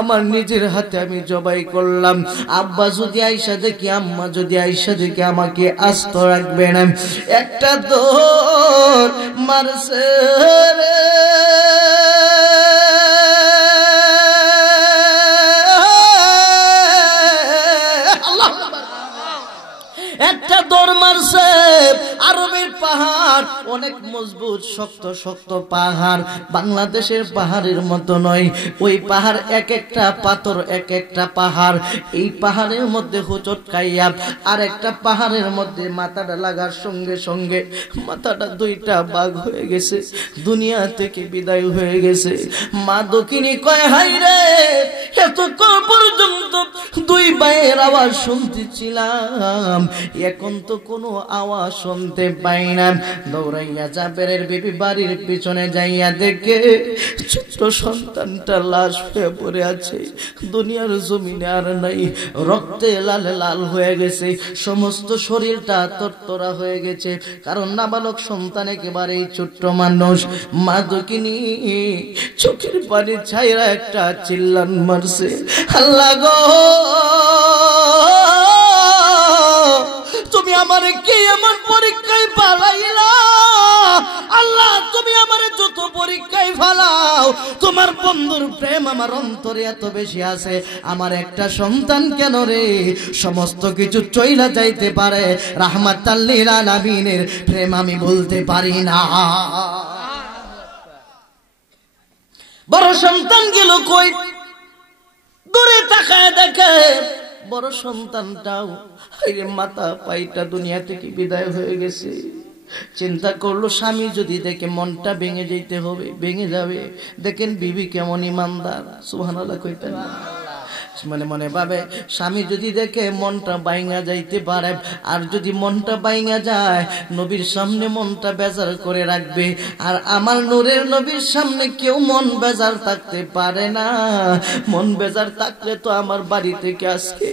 আমার নিজের হাতে আমি জবাই করলাম। আব্বা যদি আইসা দেখি, আম্মা যদি আইসা দেখি, আমাকে আস্ত রাখবে না। একটা দৌড় মারছে রে, একটা দৌড় মারছে। আরবের পাহাড় অনেক মজবুত, শক্ত শক্ত পাহাড়, বাংলাদেশের পাহাড়ের মতো নয়। ওই পাহাড় এক একটা পাথর, এক একটা পাহাড়। এই পাহাড়ের মধ্যে হোঁচট খাইয়া আর একটা পাহাড়ের মধ্যে মাথাটা লাগার সঙ্গে সঙ্গে মাথাটা দুইটা ভাগ হয়ে গেছে, দুনিয়া থেকে বিদায় হয়ে গেছে। মা দক্ষিণী কয়, হাইরে এতক্ষণ পর্যন্ত দুই ভাইয়ের আওয়াজ শুনতেছিলাম, এখন তো কোনো আওয়াজ শুনতে পাই না। দৌড়াইয়া জাবেরের বিবি বাড়ির পিছনে যাইয়া দেখে ছোট্ট সন্তানটা লাশ হয়ে পড়ে আছে, দুনিয়ার জমিনে আর নাই, রক্তে লাল লাল হয়ে গেছে, সমস্ত শরীরটা তরতরা হয়ে গেছে। কারণ নাবালক সন্তান একেবারেই ছোট্ট মানুষ। মা দক্ষিণী চোখের পানি ছাইরা একটা চিল্লান মারছে, আল্লাহ গো তুমি আমারে কি এমন পরীক্ষায় পালাইলা? আল্লাহ তুমি আমারে যত পরীক্ষায় ফালাও, তোমার বন্ধুর প্রেম আমার অন্তরে এত বেশি আছে, আমার একটা সন্তান কেন রে? সমস্ত কিছু চইলা যাইতে পারে, রাহমাতাল লিল আলামিনের প্রেম আমি বলতে পারি না। বড় সন্তান গেল কই? দূরে তাকায় দেখে বড় সন্তানটাও মাথা পাইটা দুনিয়া থেকে বিদায় হয়ে গেছে। চিন্তা করলো, স্বামী যদি দেখে মনটা ভেঙে যেতে হবে, ভেঙে যাবে। দেখেন বিবি কেমন ইমানদার, সুবহানাল্লাহ কইতেন না? মনে মনে ভাবে, স্বামী যদি দেখে মনটা বাইঙা যাইতে পারে, আর যদি মনটা বাইঙা যায় নবীর সামনে মনটা বেজার করে রাখবে। আর আমার নূরের নবীর সামনে কেউ মন বেজার থাকতে পারে না। মন বেজার থাকলে তো আমার বাড়ি থেকে আজকে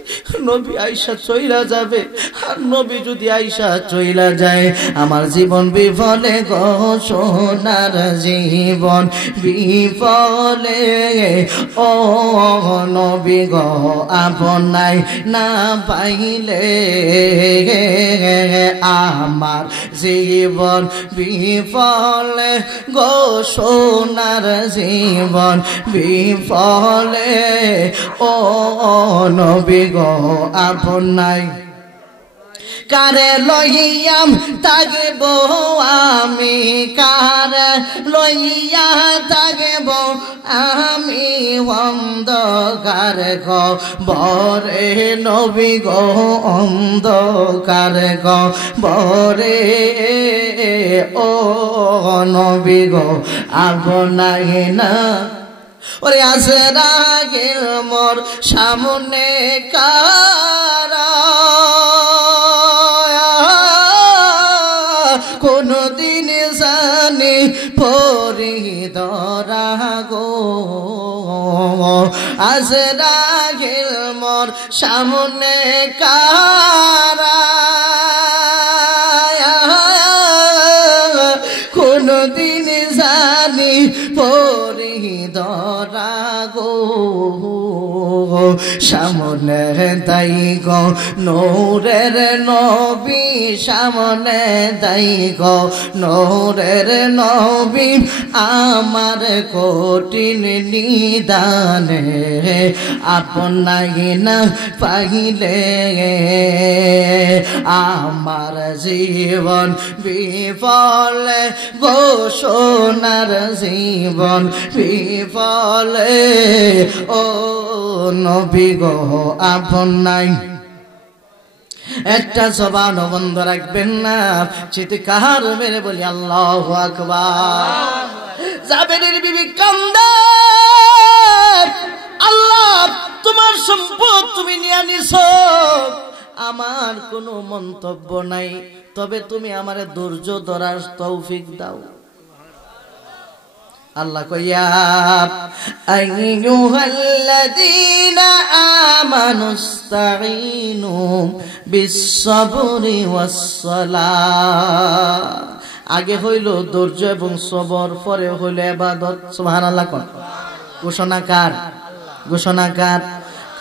নবী আইসা চইলা যাবে, আর নবী যদি আইসা চইলা যায় আমার জীবন বিফলে গো, সোনার জীবন বিফলে। ও নবী গো আপনাই না পাইলে আমার জীবন বিফলে গো, সোনার জীবন বিফলে। ও নবী গো আপনাই কারে লইয়াম থাকব আমি, কারে লইয়া থাকব আমি অন্ধকার বরে নবী গো, অন্ধকার বরে। ও নবী গো আপনাই না, ওরে আজরাগে মোর সামনে কারা, কোনদিন জানি পরি ধরা গো, আজরাগে মোর সামনে কারা, কোনদিন জানি পরি ধরা গো। সামনে তাই গো নূরের নবী সামনে তাই গো নূরের নবী আমার কঠিন নিদানে আপনাকে না পাইলে আমার জীবন বিফলে গো সোনার জীবন বিফলে ও নবী গো আপনাই একটা জবান বন্ধ রাখবেন না চিৎকার মেরে বলি আল্লাহু আকবার জাবেরের বিবি কান্দে আল্লাহ তোমার সম্পদ তুমি নিয়ে নিছো আমার কোনো মন্তব্য নাই তবে তুমি আমারে ধৈর্য ধরার তৌফিক দাও আল্লাহ কইয়া আইয়ুহাল্লাযীনা আমানুস্তাঈনু বিস-সাবরি ওয়াস-সালাহ আগে হইল ধৈর্য এবং সবর পরে হইল ইবাদত সুবহানাল্লাহ কোন ঘোষণাকার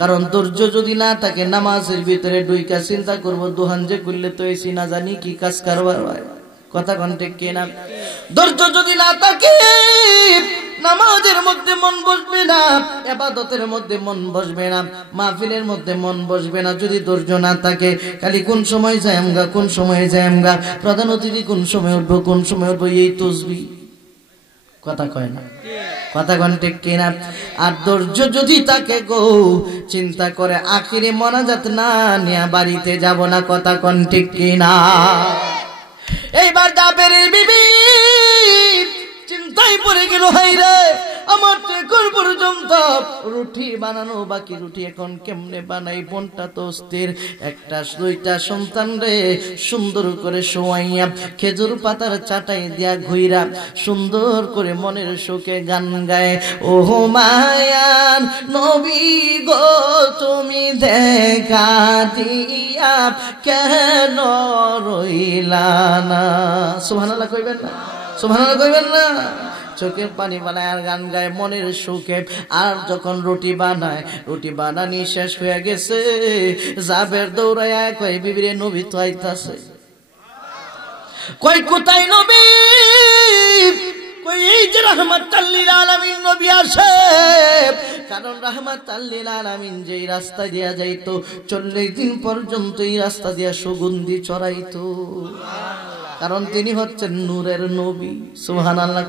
কারণ ধৈর্য যদি না থাকে নামাজের ভিতরে দুইটা চিন্তা করব দুহান যে করলে তো এসি না জানি কি কাজ কারবার হয় কথা কোন ঠিক কি না ধৈর্য যদি না থাকে নামাজের মধ্যে মন বসবে না ইবাদতের মধ্যে মন বসবে না মাহফিলের মধ্যে মন বসবে না যদি ধৈর্য না থাকে খালি কোন সময় যাইমগা কোন সময় যাইমগা প্রধান অতিথি কোন সময় উঠবো কোন সময় উঠবো এই তসবিহ কথা কয় না কথা কোন ঠিক কি না আর ধৈর্য যদি থাকে গো চিন্তা করে আখিরে মোনাজাত না নিয়া বাড়িতে যাব না কথা কোন ঠিক কি না এইবার জাবেরের বিবি চিন্তায় পড়ে গেল হায়রে আমার তো এখন পর্যন্ত রুটি বানানো বাকি রুটি এখন কেমনে বানাই বোনটা তো স্থির একটা দুইটা সন্তান রে সুন্দর করে শোয়াইয়া খেজুর পাতার চাটাই দিয়া ঘুইরা সুন্দর করে মনের সুখে গান গায় ও মায়ার নবী গো তুমি দেখা দিয়া কেন রইলা না সুবহানাল্লাহ কইবেন না সুবহানাল্লাহ কইবেন না চোখের পানি বানায় আর গান গায় মনের সুখে আর যখন রুটি বানানি শেষ হয়ে গেছে জাবের দৌড়ায় কই বিবিরে নবী তো আইতাছে কই কোথায় নবী কই এই যে রাহমাতাল লিল আলামিন নবী আসে কারণ রাহমাতাল লিল আলামিন যেই রাস্তা দিয়া যাইতো 40 দিন পর্যন্ত এই রাস্তা দিয়া সুগন্ধি ছড়াইতো কারণ তিনি হচ্ছেন নূরের নবী সুবহানাল্লাহ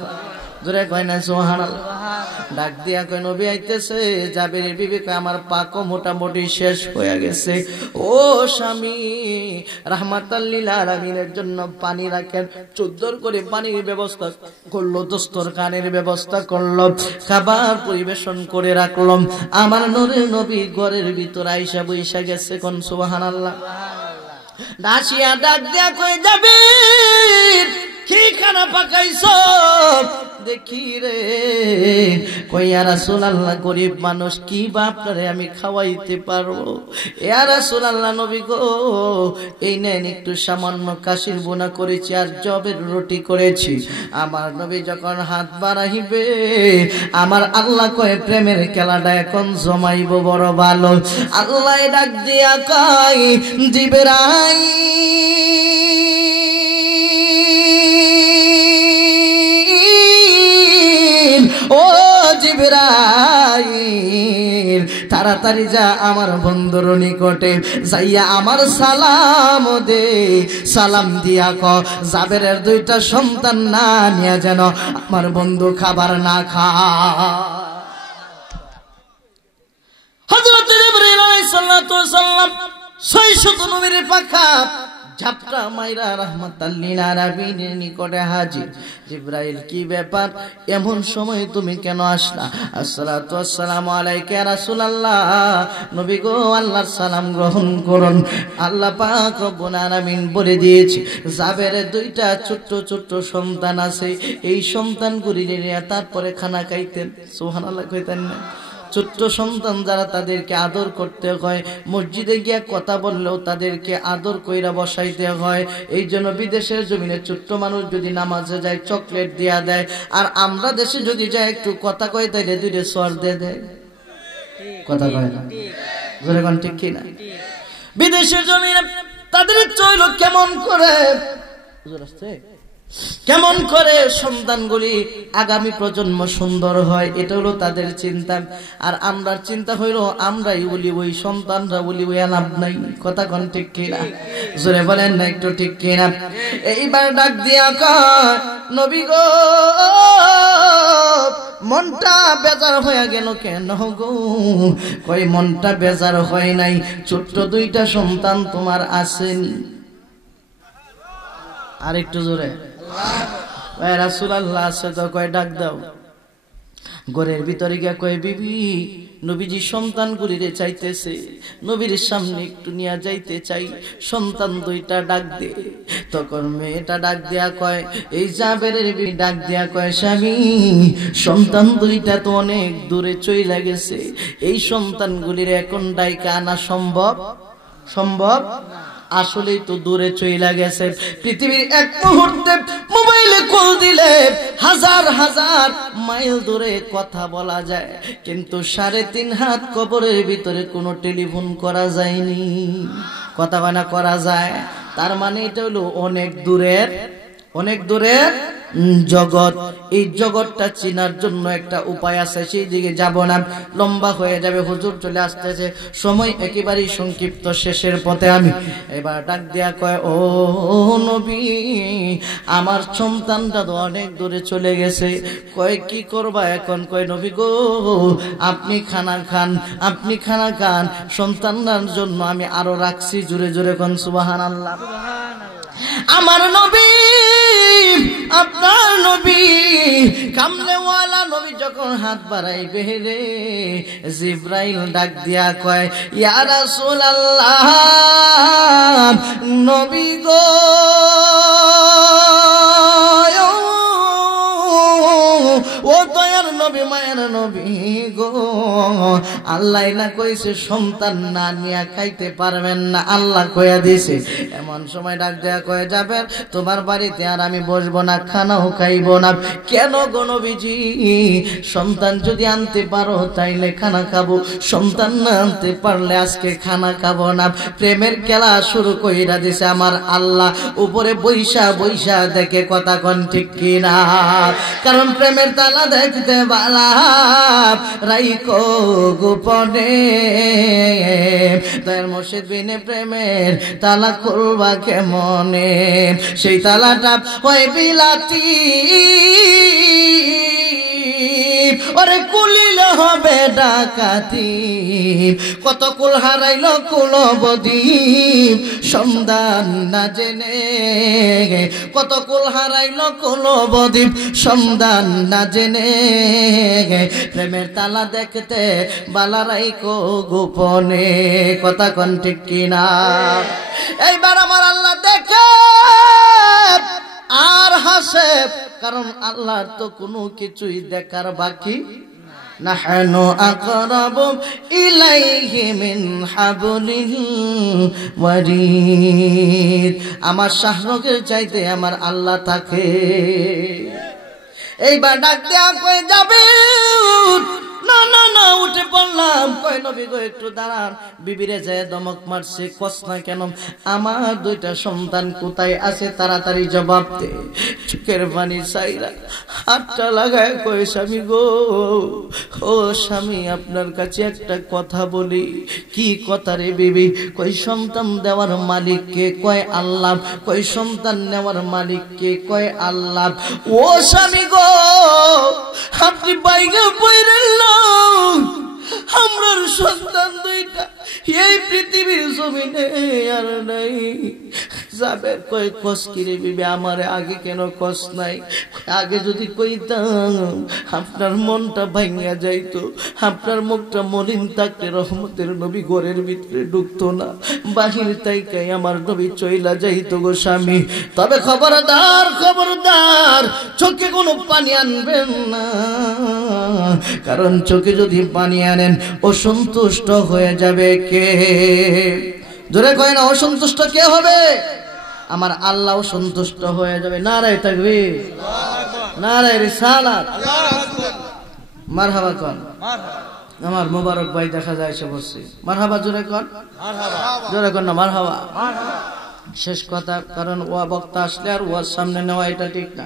জোরে কয় না সুবহানাল্লাহ ডাক দিয়া কয় নবী আইতেছে জাবেরের বিবি কয় আমার পাকও মোটামুটি শেষ হয়ে গেছে ও স্বামী রাহমাতাল লিল আলামিনের জন্য পানি রাখেন চুদ্দর করে পানির ব্যবস্থা করলো দস্তরখানের ব্যবস্থা করলো খাবার পরিবেশন করে রাখলাম আমার নূরের নবী ঘরের ভিতর আইসা বইসা গেছে কোন সুবহানাল্লাহ দাসিয়া ডাক দিয়া কই যাবি কি খানা পাকাইছো দেখি রে কই ইয়া রাসূলুল্লাহ গরিব মানুষ কি বাপরে আমি খাওয়াইতে পারবো ইয়া রাসূলুল্লাহ নবী গো এই নেন একটু সামান্য কাশির বোনা করেছি আর জবের রুটি করেছি আমার নবী যখন হাত বাড়াইবে আমার আল্লাহ কয় প্রেমের খেলাটা এখন জমাইব বড় ভালো আল্লাহ ডাক দিয়া কয় জিবরাইল ও জিবরাইল তাড়াতাড়ি যা আমার বন্ধুর নিকটে যাইয়া আমার সালাম দে সালাম দিয়া ক জাবেরের দুইটা সন্তান না নিয়ে যেন আমার বন্ধু খাবার না খায় হযরত জিবরাইল আলাইহিস সালাতু ওয়াস সালাম 600 নবীর পাখা ঝাপটা মাইরা রাহমাতাল লিল আলামিনের নিকটে হাজির জিবরাইল কি ব্যাপার এমন সময় তুমি কেন আসলা আসসালাতু ওয়াসসালামু আলাইকা ইয়া রাসূলুল্লাহ নবী গো আল্লাহর সালাম গ্রহণ করুন আল্লাহ পাক রব্বুল আলামিন বলে দিয়েছে জাবেরের দুইটা ছোট ছোট সন্তান আছে এই সন্তানগুলি নিয়ে তারপরে খানা খাইতেন সুবহানাল্লাহ কইতেন না ছোট্ট সন্তান যারা তাদেরকে আদর করতে হয় মসজিদে গিয়ে কথা বললেও তাদেরকে আদর কইরা বসাইতে হয় এই জন্য বিদেশের জমিনে ছোট্ট মানুষ যদি নামাজে যায় চকলেট দিয়া দেয় আর আমরা দেশে যদি যাই একটু কথা কই তাইলে দুইটা সর দিয়ে দেয় কথা কয় না, জোরে কোন ঠিক কি না? বিদেশের জমিনে তাদের চইল কেমন করে, কেমন করে সন্তানগুলি আগামী প্রজন্ম সুন্দর হয়, এটা হলো তাদের চিন্তা। আর আমরা চিন্তা হইল আমরাই বলি ওই সন্তানরা বলি ওই লাভ নাই। কথা কোন ঠিক কিনা? জোরে বলেন না একটু ঠিক কিনা? এইবার ডাক দিয়া কয় নবী গো মনটা বেজার হয়ে গেল কেন গো? কই মনটা বেজার হয় নাই, ছোট্ট দুইটা সন্তান তোমার আসেনি। আর একটু জোরে রাসূলুল্লাহ আছে তো কয় ডাক দাও। ঘরের ভিতরে গিয়া কয় বিবি নবীজি সন্তানগুলিরে চাইতেছে, নবীর সামনে একটু নিয়ে যাইতে চাই, সন্তান দুইটা ডাক দে। তখন মেয়েটা ডাক দিয়া কয়, এই জাবেরের বিবি ডাক দিয়া কয় স্বামী সন্তান দুইটা তো অনেক দূরে চইলা গেছে, এই সন্তানগুলির এখন ডাইকা আনা সম্ভব সম্ভব আসলেই তো দূরে চইলা গেছে। পৃথিবীর এক মুহূর্তে মোবাইলে কল দিলে হাজার হাজার মাইল দূরে কথা বলা যায়, কিন্তু 3.5 হাত কবরের ভিতরে কোনো টেলিফোন করা যায়নি। কথা বানা করা যায়, তার মানে এটা হলো অনেক দূরের, অনেক দূরের জগৎ। এই জগৎটা চিনার জন্য একটা উপায় আছে, সেই দিকে যাব না, লম্বা হয়ে যাবে। হুজুর চলে আসতেছে, সময় একেবারেই সংক্ষিপ্ত, শেষের পথে আমি। এবার ডাক দিয়া কয় ও নবী আমার সন্তানটা তো অনেক দূরে চলে গেছে, কয় কি করবা এখন? কয় নবী গো আপনি খানা খান, আপনি খানা খান, সন্তানটার জন্য আমি আরো রাখছি। জোরে জোরে কোন সুবহানাল্লাহ। আমার নবী আপনার নবী কামলেওয়ালা নবী যখন হাত বাড়াইবে রে, জিব্রাইল ডাক দিয়া কয় ইয়া রাসূলুল্লাহ নবী গো ও দয়ার নবী মায়ের নবী গো, আল্লাহ না কইছে সন্তান না নিয়া খাইতে পারবেন না, আল্লাহ কইয়া দিছে। এমন সময় ডাক দেয়া কয়ে যাবেন তোমার বাড়িতে আর আমি বসবো না, খানাও খাইব না। কেন গো নবীজি? সন্তান যদি আনতে পারো তাইলে খানা খাবো, সন্তান না আনতে পারলে আজকে খানা খাবো না। প্রেমের খেলা শুরু কইরা দিছে আমার আল্লাহ, উপরে বৈশা বৈশা দেখে। কথা কোন ঠিক কিনা? কারণ প্রেমের তালা দেখতে বালা রাইকো গোপনে, তার মুর্শিদ বিনে প্রেমের তালা খুলবা কেমনে? সেই তালাটা হয় বিলাতি, ওরে কুলিলে হবে ডাকাতি। কত কুল হারাইল কুলবদ্বীপ সন্ধান না জেনে, কত কুল হারাইল কুলবদ্বীপ সন্ধান না জেনে। প্রেমের তালা দেখতে বালা রাইকো গোপনে। কথা কোন ঠিক কিনা? এইবার আমার আল্লাহ দেখে আর হাসে, কারণ আল্লাহর তো কোনো কিছুই দেখার বাকি। নাহনু আকরাবু ইলাইহি মিন হাবলিল ওয়ারিদ, আমার শাহরগের চাইতে আমার আল্লাহ থাকে। এইবার ডাক দেয়া কই যাবে না না না, উঠে পড়লাম। কয় নবী গো একটু দাঁড়ান। বিবিরে যায় দমক মারছে, কস না কেন? আমার দুইটা সন্তান কোথায় আছে তাড়াতাড়ি জবাব দে। চোখের পানি চাইরা হাতটা লাগায় কয় স্বামী গো, ও স্বামী আপনার কাছে একটা কথা বলি। কি কথা রে বিবি? কই সন্তান দেওয়ার মালিক কে? কয় আল্লাহ। কই সন্তান নেওয়ার মালিক কে? কয় আল্লাহ। ও স্বামী গো আপনি বাইরে পড়লেন না, আমরার সন্তান দুইটা এই পৃথিবীর জমিনে আর নাই। যাবে কই কস কিরে বিবি? আমার আগে কেন কস নাই? আগে যদি কইতাম আপনার মনটা ভাঙিয়া যাইতো, আপনার মুখটা মলিন থাকতে রহমতের নবী ঘরের ভিতরে ঢুকতো না, বাহির তাইকাই আমার নবী চইলা যাইতো গো স্বামী। তবে খবরদার খবরদার, চোখে কোনো পানি আনবেন না, কারণ চোখে যদি পানি আনেন অসন্তুষ্ট হয়ে যাবে কে? জোরে কয় না, অসন্তুষ্ট কে হবে? আমার আল্লাহ সন্তুষ্ট হয়ে যাবে। নারায়ে তাকবীর, নারায়ে রিসালাত, মারহাবা কোন। আমার মোবারক ভাই দেখা যায় এসে বসছে। মারহাবা জোরে কর, জোরে কর না মারহাবা। শেষ কথা, কারণ ওয়া বক্তা আসলে আর ওয়ার সামনে নেওয়া এটা ঠিক না,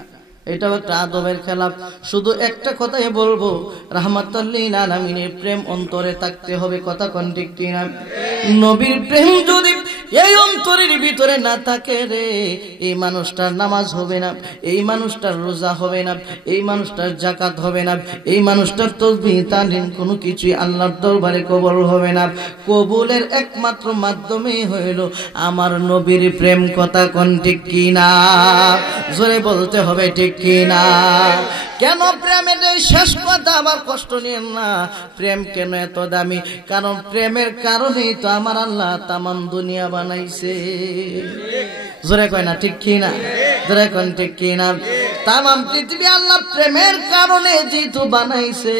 এটাও একটা আদবের খেলাফ। শুধু একটা কথাই বলবো, রাহমাতুল লিল আলামিনের প্রেম অন্তরে থাকতে হবে। কথা কোন ঠিক কিনা? নবীর প্রেম যদি এই অন্তরের ভিতরে না থাকে রে, এই মানুষটার নামাজ হবে না, এই মানুষটার রোজা হবে না, এই মানুষটার যাকাত হবে না, এই মানুষটার তাসবিহ তাহলিল কোনো কিছুই আল্লাহর দরবারে কবুল হবে না। কবুলের একমাত্র মাধ্যমই হইল আমার নবীর প্রেম। কথা কোন ঠিক কিনা? জোরে বলতে হবে ঠিক কিনা? কেন প্রেমের এই শেষ কথা, আবার কষ্ট নিয়েন না। প্রেম কেন এত দামি? কারণ প্রেমের কারণেই তো আমার আল্লাহ তামাম দুনিয়া বানাইছে। জোরে কয় না ঠিক কিনা? জোরে কোন ঠিক কিনা? তামাম পৃথিবী আল্লাহ প্রেমের কারণে যেহেতু বানাইছে,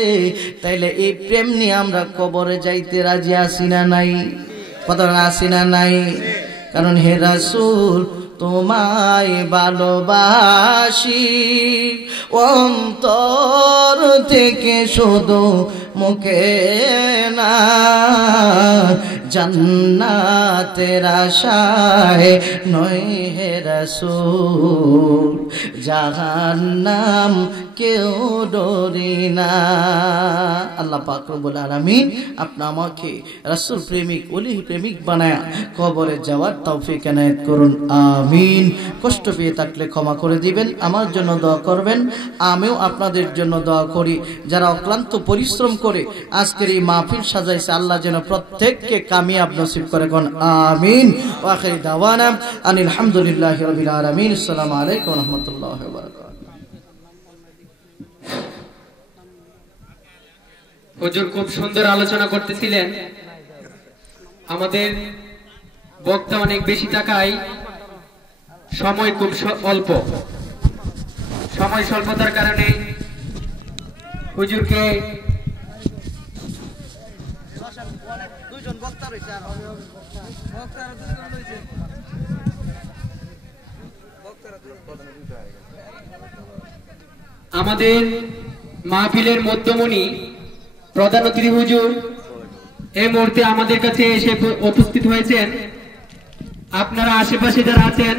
তাইলে এই প্রেম নিয়ে আমরা কবরে যাইতে রাজি আছি না নাই? কত আছি না নাই? কারণ হে রাসূল তোমায় ভালোবাসি অন্তর থেকে, শুধু মুখে না, জান্নাতের আশায় নয় হে রাসূল, জাহান্নাম কেউ ডরি না। আল্লাহ পাক রব্বুল আলামিন আপনি আমাকে রাসূল প্রেমিক, ওলি প্রেমিক বানায়া কবরে যাওয়ার তৌফিক এনায়েত করুন, আমিন। কষ্ট পেয়ে থাকলে ক্ষমা করে দিবেন, আমার জন্য দোয়া করবেন, আমিও আপনাদের জন্য দোয়া করি। যারা অক্লান্ত পরিশ্রম করে আজকের এই মাহফিল সাজাইছে, আল্লাহ যেন প্রত্যেককে কামিয়াব নসিব করে, কোন আমিন। ওয়া আখির দাওয়ানা আনিল হামদুলিল্লাহি রাব্বিল আলামিন। আসসালামু আলাইকুম ওয়া রাহমাতুল্লাহি ওয়া বারাকাতুহু। হুজুর খুব সুন্দর আলোচনা করতেছিলেন। আমাদের বক্তা অনেক বেশি টাকায় সময় খুব অল্প, সময় স্বল্পতার কারণে হুজুরকে আমাদের মাহফিলের মধ্যমণি প্রধান অতিথি হুজুর এই মুহূর্তে আমাদের কাছে এসে উপস্থিত হয়েছেন। আপনারা আশেপাশে যারা আছেন